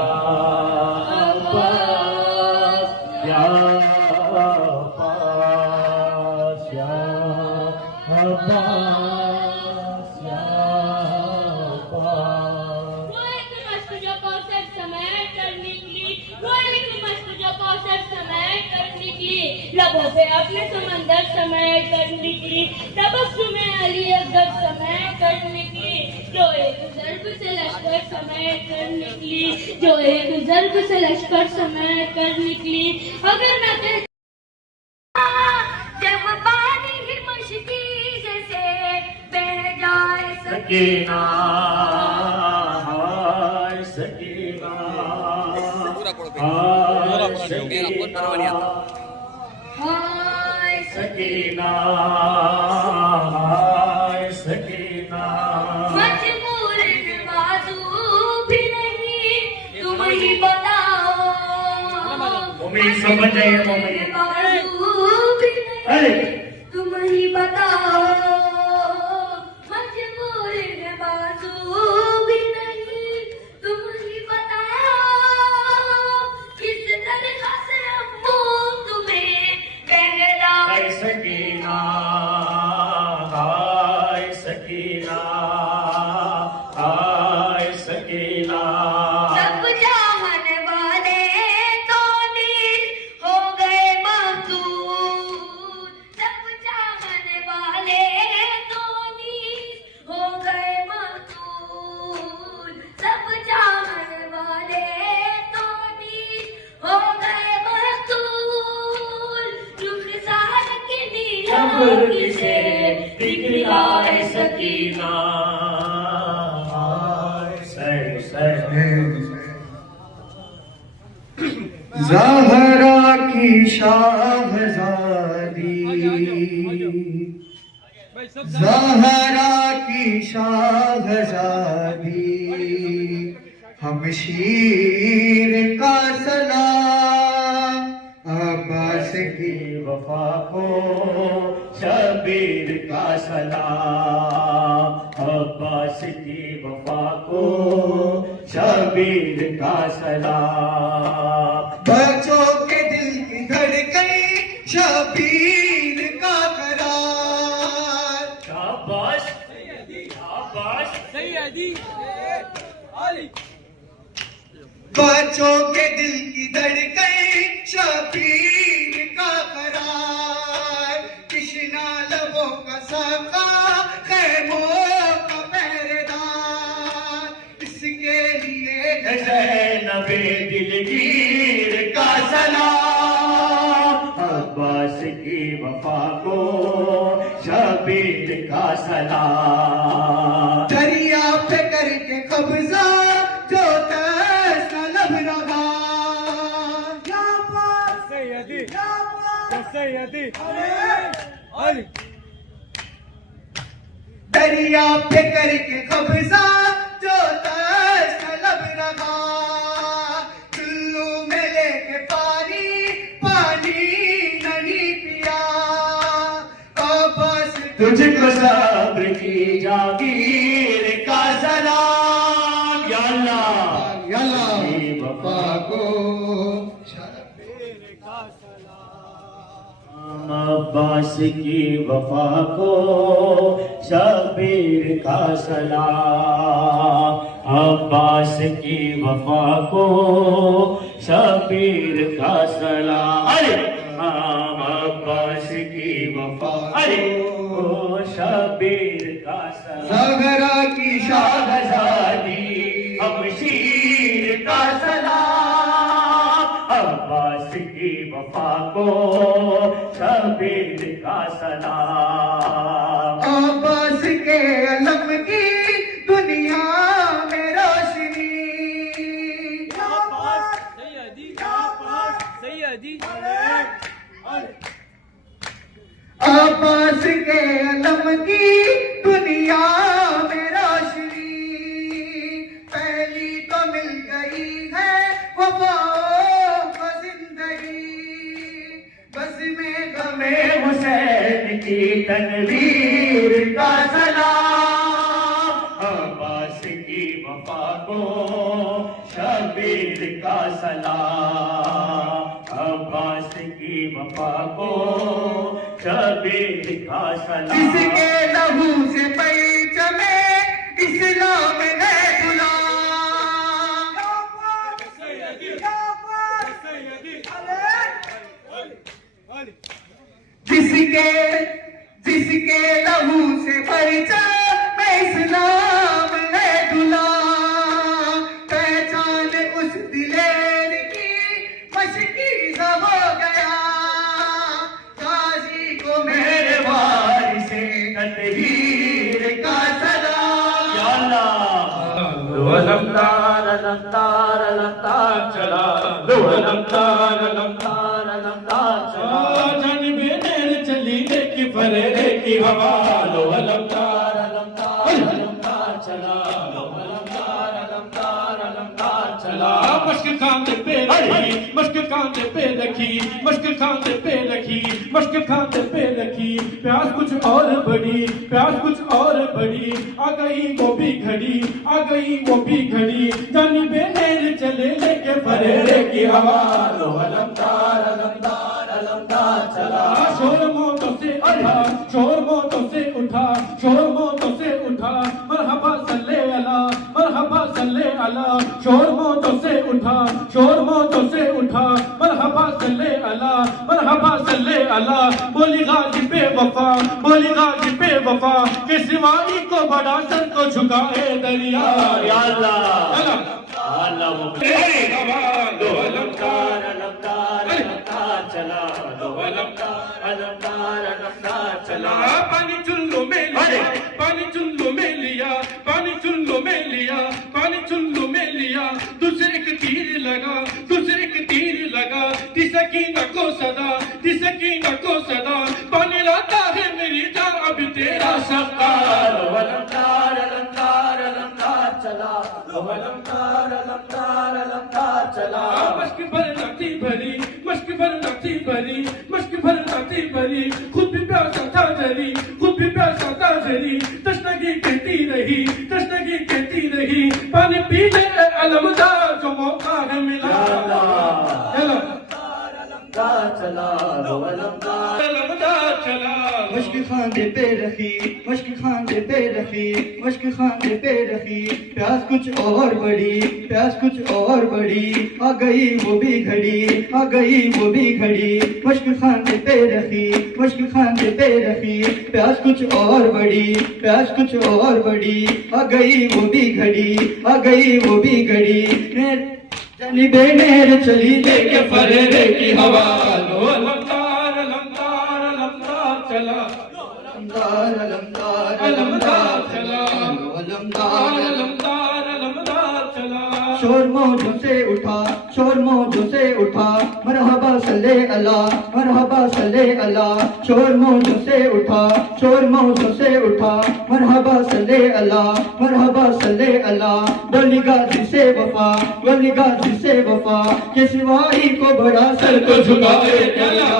अब्बास या अब्बास या अब्बास या अब्बास। वो एक मस्त जो कौसर समेट कर निकली, वो एक मस्त जो कौसर समेट कर निकली, लबों पे अपने समंदर समेट कर निकली, तबस्सुम में अली अकबर समेट कर निकली, जो एक ज़र्ब से लश्कर समेट कर निकली, जो एक ज़र्ब से लश्कर समेट कर निकली। अगर मैं कहता जब पानी ही मुश्किल से बह जाए सकीना हाय सकीना हाय सकीना हाय सकीना हाय सकीना। मजबूर बाजू भी नहीं तुम ही बताओ। मम्मी समझ जाइए मम्मी। बाजू भी नहीं तुम ही बताओ। मजबूर बाजू भी नहीं तुम ही बताओ। किस तरह से अम्मू तुम्हें कहला हाय सकीना हाय सकीना हाय सकीना। सब चाहने वाले तो नील हो गए महसूस। सब चाहने वाले तो नील हो गए महसूस। सब चाहने वाले तो नील हो गए महसूस। रुखसार की नीलाम से दिखलाए सकीना। ज़हरा की शाहज़ादी ज़हरा की शाहज़ादी हमशीर का सलाम। अब्बास की वफा को शबीर का सलाम। अब्बास की वफा को शबीर का सलाम। बच्चों के दिल की धड़कन शबीर का करार। शाबाश शाबाश बच्चों के दिल की धड़कन शबीर का करार। कृष्णा लब आशिकों का साका, खैमों का पहरेदार, इसके लिए ज़ैनबे दिलगीर का सलाम, अब्बास की वफा को शबीर का सलाम। दरिया पे करके कब्जा जो तैस लब रहा, दरिया पे करके कब्जा जो तैस लब रहा, चुल्लू में लेके पानी पानी नहीं पिया, बस तुझको सब्र की जागीर का सलाम, या अल्लाह की वफा को अब्बास की वफा को शबीर का सलाम, अब्बास की वफा को शबीर का सलाम। अरे अब्बास की वफा को शबीर का सलाम। सागरा की शाहज़ादी हमशीर का सलाम, अब्बास की वफा को शबीर का सलाम। अब्बास के अलम की दुनिया में रोशनी, अब्बास के अलम की दुनिया में रोशनी, पहली तो मिल गई है वफाओं को जिंदगी, बस में गमे हुसैन की तनवीर का सलाम, अब्बास की वफा को शबीर का सलाम, अब्बास की वफा को शबीर का सलाम। जिसके लहू से पैचमे इस्लाम है जिसके लहू से पैचमे इस्लाम है दुला, पहचान उस दिलेर की मशकीज़ हो गया, गाजी को मेरे वारिसे तदहीर का सलाम, या अल्लाह अलमदार अलमदार अलमदार चला, अलमदार अलमदार अलमदार चला, जानबे नैर चली लेके फरेरे की हवा, लो अलमदार अलमदार अलमदार चला, लो अलमदार अलमदार अलमदार चला। मश्क खाने पे रखी, मश्क खाने पे रखी, मश्क खाने पे रखी, मश्क खाने पे रखी, प्यास कुछ और बड़ी, प्यास कुछ और बड़ी, आ गई वो भी घड़ी, आ गई वो भी घड़ी, जानबे नैर चले लेके फरेरे की हवा, लो अलमदार अलमदार अलमदार चला। शोर मोतों से उठा, शोर मोतों से उठा, शोर मोतों से उठा, मरहबा सल्ले अला, मरहबा सल्ले अला, शोर मोतों से उठा, शोर मोतों से उठा, मरहबा सल्ले अला, मरहबा सल्ले अला, बोली गाजी पे वफा, बोली गाजी पे वफा, के सिवाई को बड़ा सर को झुकाए दरिया, या अल्लाह अल्लाह दो अलमदार अलमदार अलमदार चला, दो अलमदार अलमदार अलमदार चला। पानी चुल्लू में लिया, पानी चुल्लू में लिया, पानी चुल्लू में लिया, पानी चुल्लू में लिया, तुझे एक तीर लगा, तुझे एक तीर लगा, तिसकीना को सदा, तिसकीना को सदा, पानी लाता है मेरी जान अब तेरा सत्कार, अलमदार अलमदार अलमदार चला, अलमदार अलमदार अलमदार चला। मश्क भर नथी भरी, मश्क भर नथी भरी, मश्क भर नथी भरी, खुद भी प्यासा था जरी, खुद भी प्यासा था जरी, तश्नगी कहती रही, तश्नगी कहती रही, पानी पी ले अलमदार जो मौका है मिला, अलमदार अलमदार चला, अलमदार अलमदार चला। मश्क खाने पे रखी, मश्क खाने पे रखी, मश्क खाने पे रखी, प्यास कुछ और बड़ी, प्यास कुछ और बड़ी, आ गई वो भी घड़ी, आ गई वो भी घड़ी, मश्क खाने पे रखी, मश्क खाने पे रखी, प्यास कुछ और बड़ी, प्यास कुछ और बड़ी, आ गई वो भी घड़ी, आ गई वो भी घड़ी, जानी बेनेर चली लेके फरेरे की हवा, लो अलमदार अलमदार अलमदार चला, अलमदार अलमदार अलमदार चला, अलमदार अलमदार अलमदार चला। शोर मौजों से उठा, शोर मौजों से उठा, मरहबा सल्ले अला, मरहबा सल्ले अला, शोर मौजों से उठा, शोर मौजों से उठा, मरहबा सल्ले अला, मरहबा सल्ले अला, बोली गाजी से वफा, बोली गाजी से वफा, के सिवाई को बड़ा सर को झुकाए चला,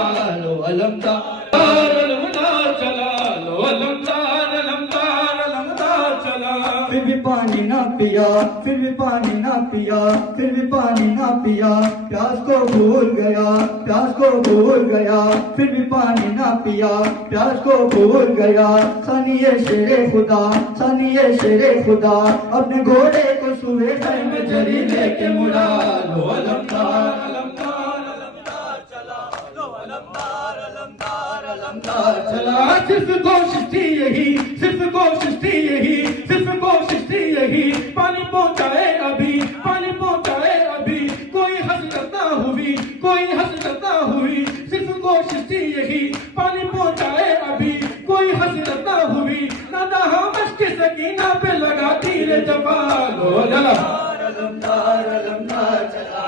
लो अलमदार अलमदार चला, लो अलमदार अलमदार अलमदार चला। फिर भी पानी ना पिया, फिर भी पानी ना पिया, फिर भी पानी ना पिया, प्यास को भूल गया, प्यास को भूल गया, फिर भी पानी ना पिया, प्यास को भूल गया, सानिए शेरे खुदा, सानिए शेरे खुदा, अपने घोड़े को सुबह घर में जरी लेके मुड़ा, लो अलमदार अलमदार अलमदार चला, लो अलमदार अलमदार अलमदार चला। सिर्फ कोशिश थी यही, सिर्फ कोशिश थी यही, सिर्फ कोशिश थी यही, पानी पहुंचाए अभी, पानी पहुंचाए अभी, कोई हसरत ना हुई, कोई हसरत ना हुई, सिर्फ कोशिश थी यही, पानी पहुंचाए अभी, कोई हसरत ना हुई, ना दहा मश्क सकीना पे लगा तीर जफा, लो अलमदार अलमदार चला,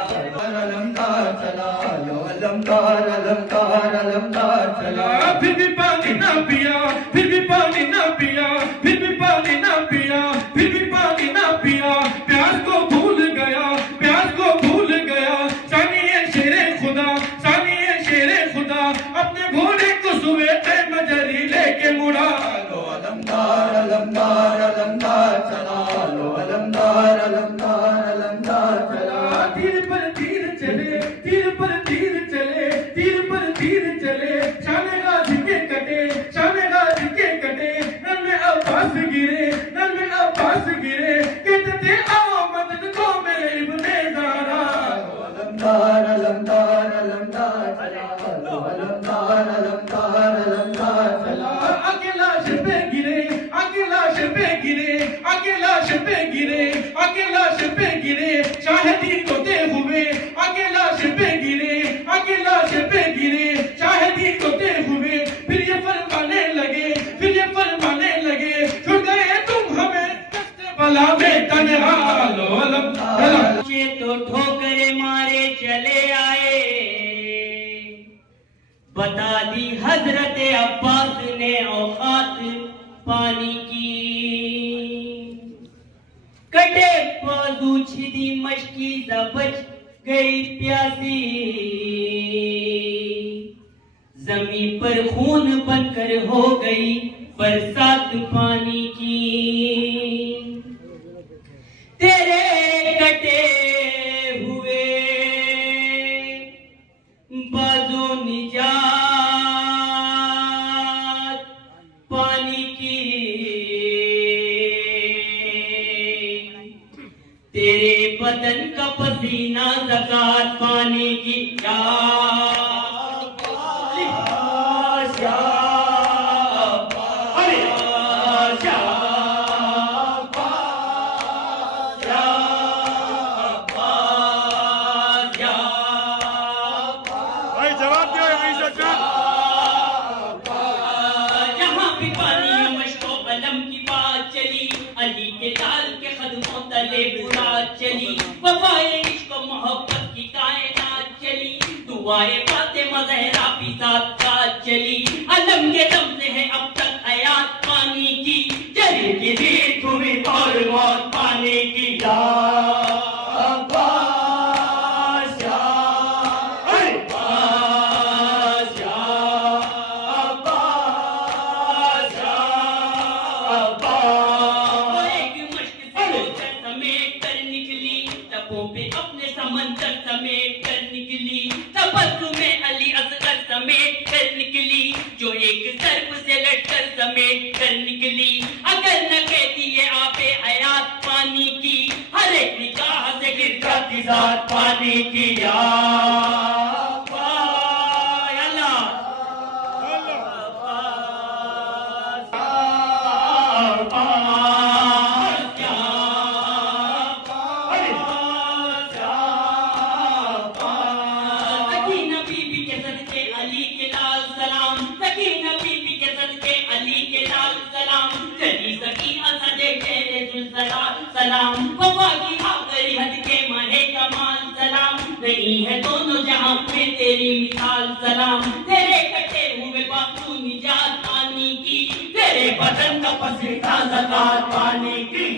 अलमदार चला, लो अलमदार अलमदार अलमदार चला। फिर भी पानी ना पिया, फिर भी पानी ना पिया, फिर भी पानी ना पिया, फिर भी पानी ना पिया, प्यास को भूल गया, प्यास को भूल गया, सानिए शेरे खुदा, सानिए शेरे खुदा, अपने घोड़े को सुबह मजरी लेके मुड़ा, लो अलमदार अलमदार अलमदार चला, लो अलमदार अलमदार अलमदार चला। तीर पर तीर चले, तीर पर तीर चले, तीर पर तीर चले, शाने गाजी के कटे, शाने गाजी के कटे, नल में अब्बास गिरे, नल में अब्बास गिरे, कहते थे आओ मदद को मेरे इब्ने ज़ारा, अलमदार अलमदार अलमदार चला, लो अलमदार अलमदार अलमदार चला। आगे लाश पे गिरे, आगे लाश पे गिरे, आगे लाश पे गिरे, आगे लाश पे गिरे, शाहिदी होते हुए, आगे लाश पे गिरे, आगे लाश पे गिरे, शाहिदी होते हुए, फिर ये फरमाने लगे, फिर ये फरमाने लगे, छुड़ गए तुम हमें दस्ते बला में तन्हा, लो अलमदार। तो ठोकरे मारे चले आए, बता दी हजरत अब्बास ने औकात पानी की, कटे बाजू छिदी मशकी बच गई प्यासी, जमीन पर खून बनकर हो गई बरसात पानी की, तेरे कटे हुए बाजू निजात पानी की, तेरे बदन का पसीना ज़कात पानी की, अली के लाल के कदमों तले बुरात चली, वफाए इश्क मोहब्बत की कायनात चली, दुआए फातिमा ज़हरा भी साथ साथ चली, अलम के दम से है अब तक हयात पानी की, जरी की जीत हुई और मौत पाने की, अपने समंदर समेट कर निकली, तबस्सुम में अली असगर समेट कर निकली, जो एक सर्प समेट कर निकली, अगर न कहती ये आपे हयात पानी की, हर एक निगाह से गिर जाती जात पानी की। या सलाम वफा की आखिरी हद के माहे कमाल सलाम, नहीं है दोनों जहां में तेरी मिसाल सलाम, तेरे कटे हुए बापू निजात पानी की, तेरे बदन का पसीना ज़कात पानी की।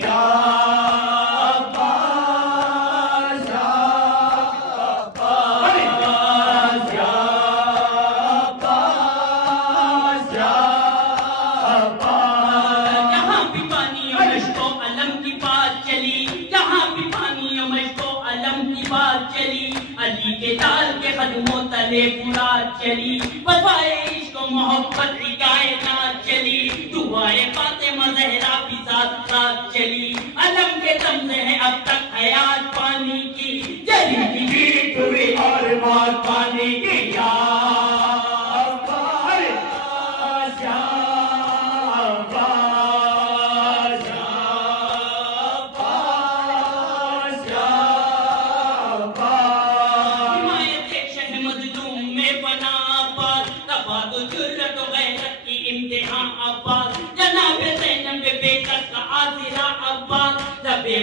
अली के लाल के कदमों तले फुरात चली, वफाए इश्क मोहब्बत की कायनात चली, दुआए फातिमा ज़हरा भी साथ साथ चली, अलम के दम से है अब तक हयात पानी की, जली की गीत हुई और मौत पानी की।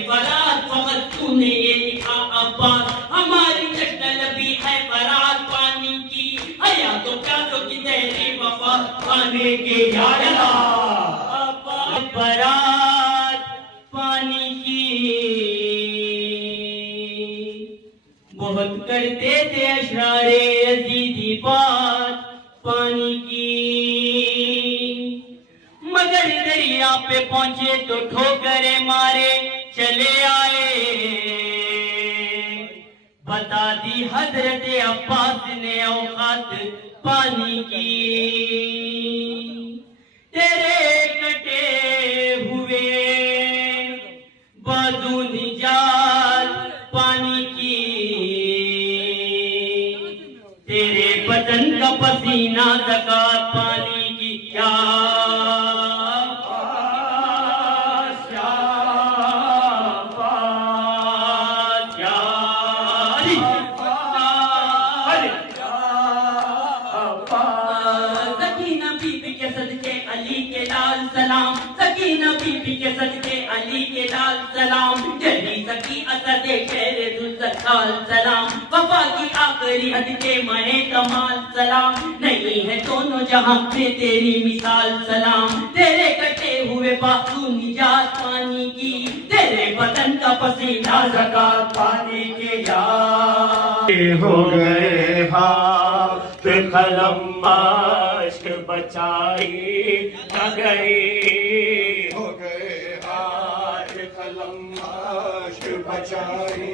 बरात फकत तूने ये लिखा अब्बास, हमारी जश्न लबी है बरात पानी की, हया तो प्यासों की तेरी वफा पाने के। या अल्लाह बरात पानी की, बहुत करते थे अशरारे अजीजी बात पानी की, मगर दरिया पे पहुंचे तो ठोकरे मारे चले आए, बता दी हजरत अब्बास ने औकात पानी की, तेरे कटे हुए बाजू निजात पानी की, तेरे बदन का पसीना ज़कात पानी की। क्या सलाम, सकीना बीबी के सदके अली के लाल सलाम, जली सकी असदे शेरे दुल्जलाल सलाम, वफा की आखिरी हद के महे कमाल सलाम, नहीं है दोनों जहां में तेरी मिसाल सलाम, तेरे कटे हुए बाजू निजात पानी की, तेरे बदन का पसीना ज़कात पानी की। यार हो गए हाथ कलम माश्क बचाई न गई, हो गए हाथ कलम माश्क बचाई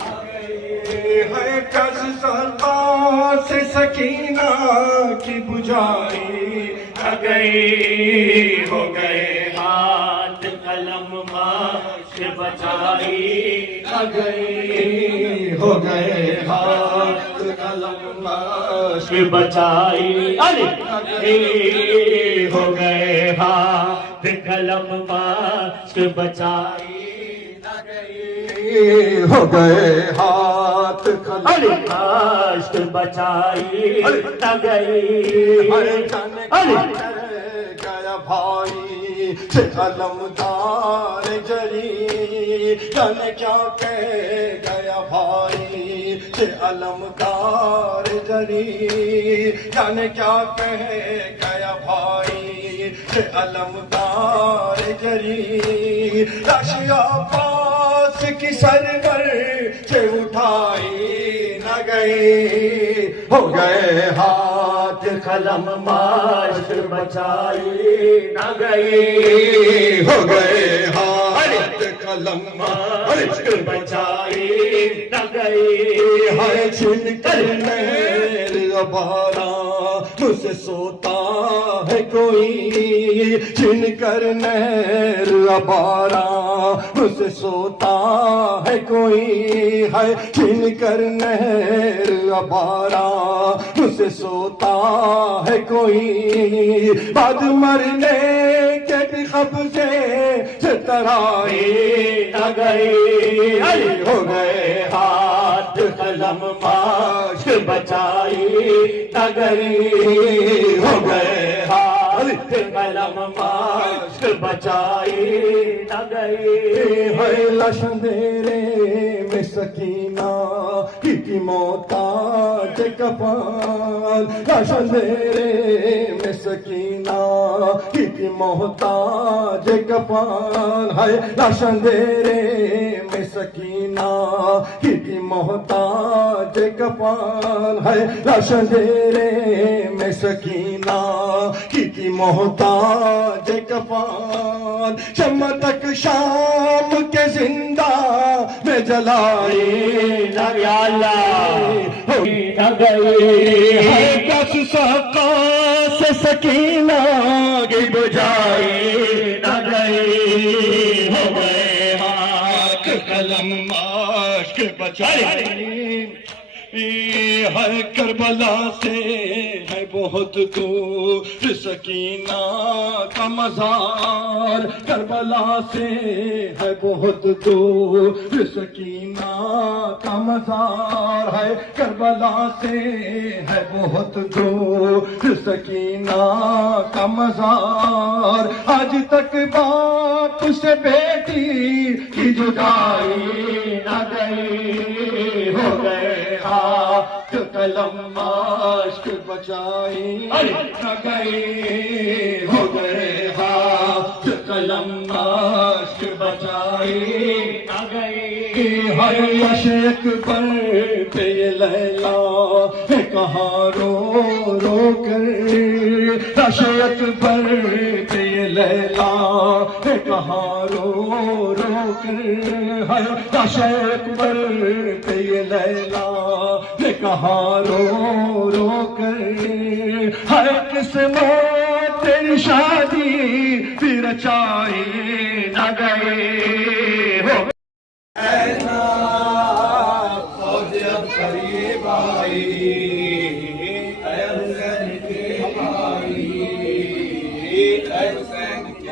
न गई, है कस सरता से सकीना की बुझाई न गई, हो गए हाथ कलम माश्क बचाई न गई, हो गए हाथ कलम माश्क बचाई, अरे हो गए हाथ कलम माश्क बचाई न गई, हो गए हाथ कलम माश्क बचाई न गई, गया भाई से अलमदार जरी, जाने क्या कह गया भाई से अलमदार जरी, जाने क्या कह गया भाई से अलमदार जरी, रशिया पास की सरवर से उठाई न गई, हो गए हाथ कलम माश्क बचाई न गई, हो गए हाथ कलम माश्क बचाई न गई, है छिन कर मेरे बारा मुझसे सोता है कोई छिन कर नहर अबारा, मुझसे सोता है कोई है छिन कर नहर अबारा, मुझसे सोता है कोई बाद मरने के भी कब्जे से तराई न गई, हो गए हाथ कलम माश बचाई न गई, हो गए हाथ कलम माश बचाई न गई। है लाश अंधेरे में सकीना की मोहताज कफन, लाश अंधेरे में सकीना की मोहताज कफन, है लाश अंधेरे में सकीना की मोहताज कफन, है लाश अंधेरे में सकीना की मोहताज कफन। शम्मा तक शाम के जिंदा में जलाई न गई, कस सका से सकीना की बुझाई न गई, हो गए हाथ कलम माश्क बचाई। हर करबला से है बहुत दूर सकीना का मज़ार, करबला से है बहुत दूर सकीना का मज़ार, है करबला से है बहुत दूर सकीना का मज़ार। आज तक बाप से बेटी की जुदाई न गई, हो गए हाथ कलम माश्क बचाई न गई, हो गए हाथ कलम माश्क बचाई न गई। हर अशक पर पे ये लैला है कहाँ रो रो कर, अशक पर पे ये लैला है कहाँ रो रो कर, हर अशक पर पे ये लैला ने कहाँ रो रो कर, हर किस्मों तेरी शादी फिर रचाई न गई, हो फौज अब करीब आई, हुसैन की हमारी, हुसैन की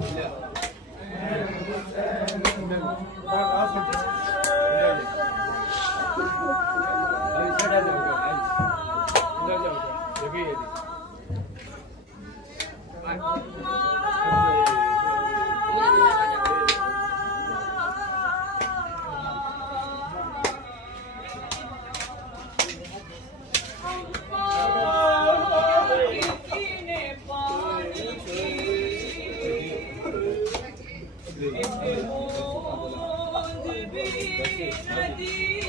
Yeah. एक बूंद भी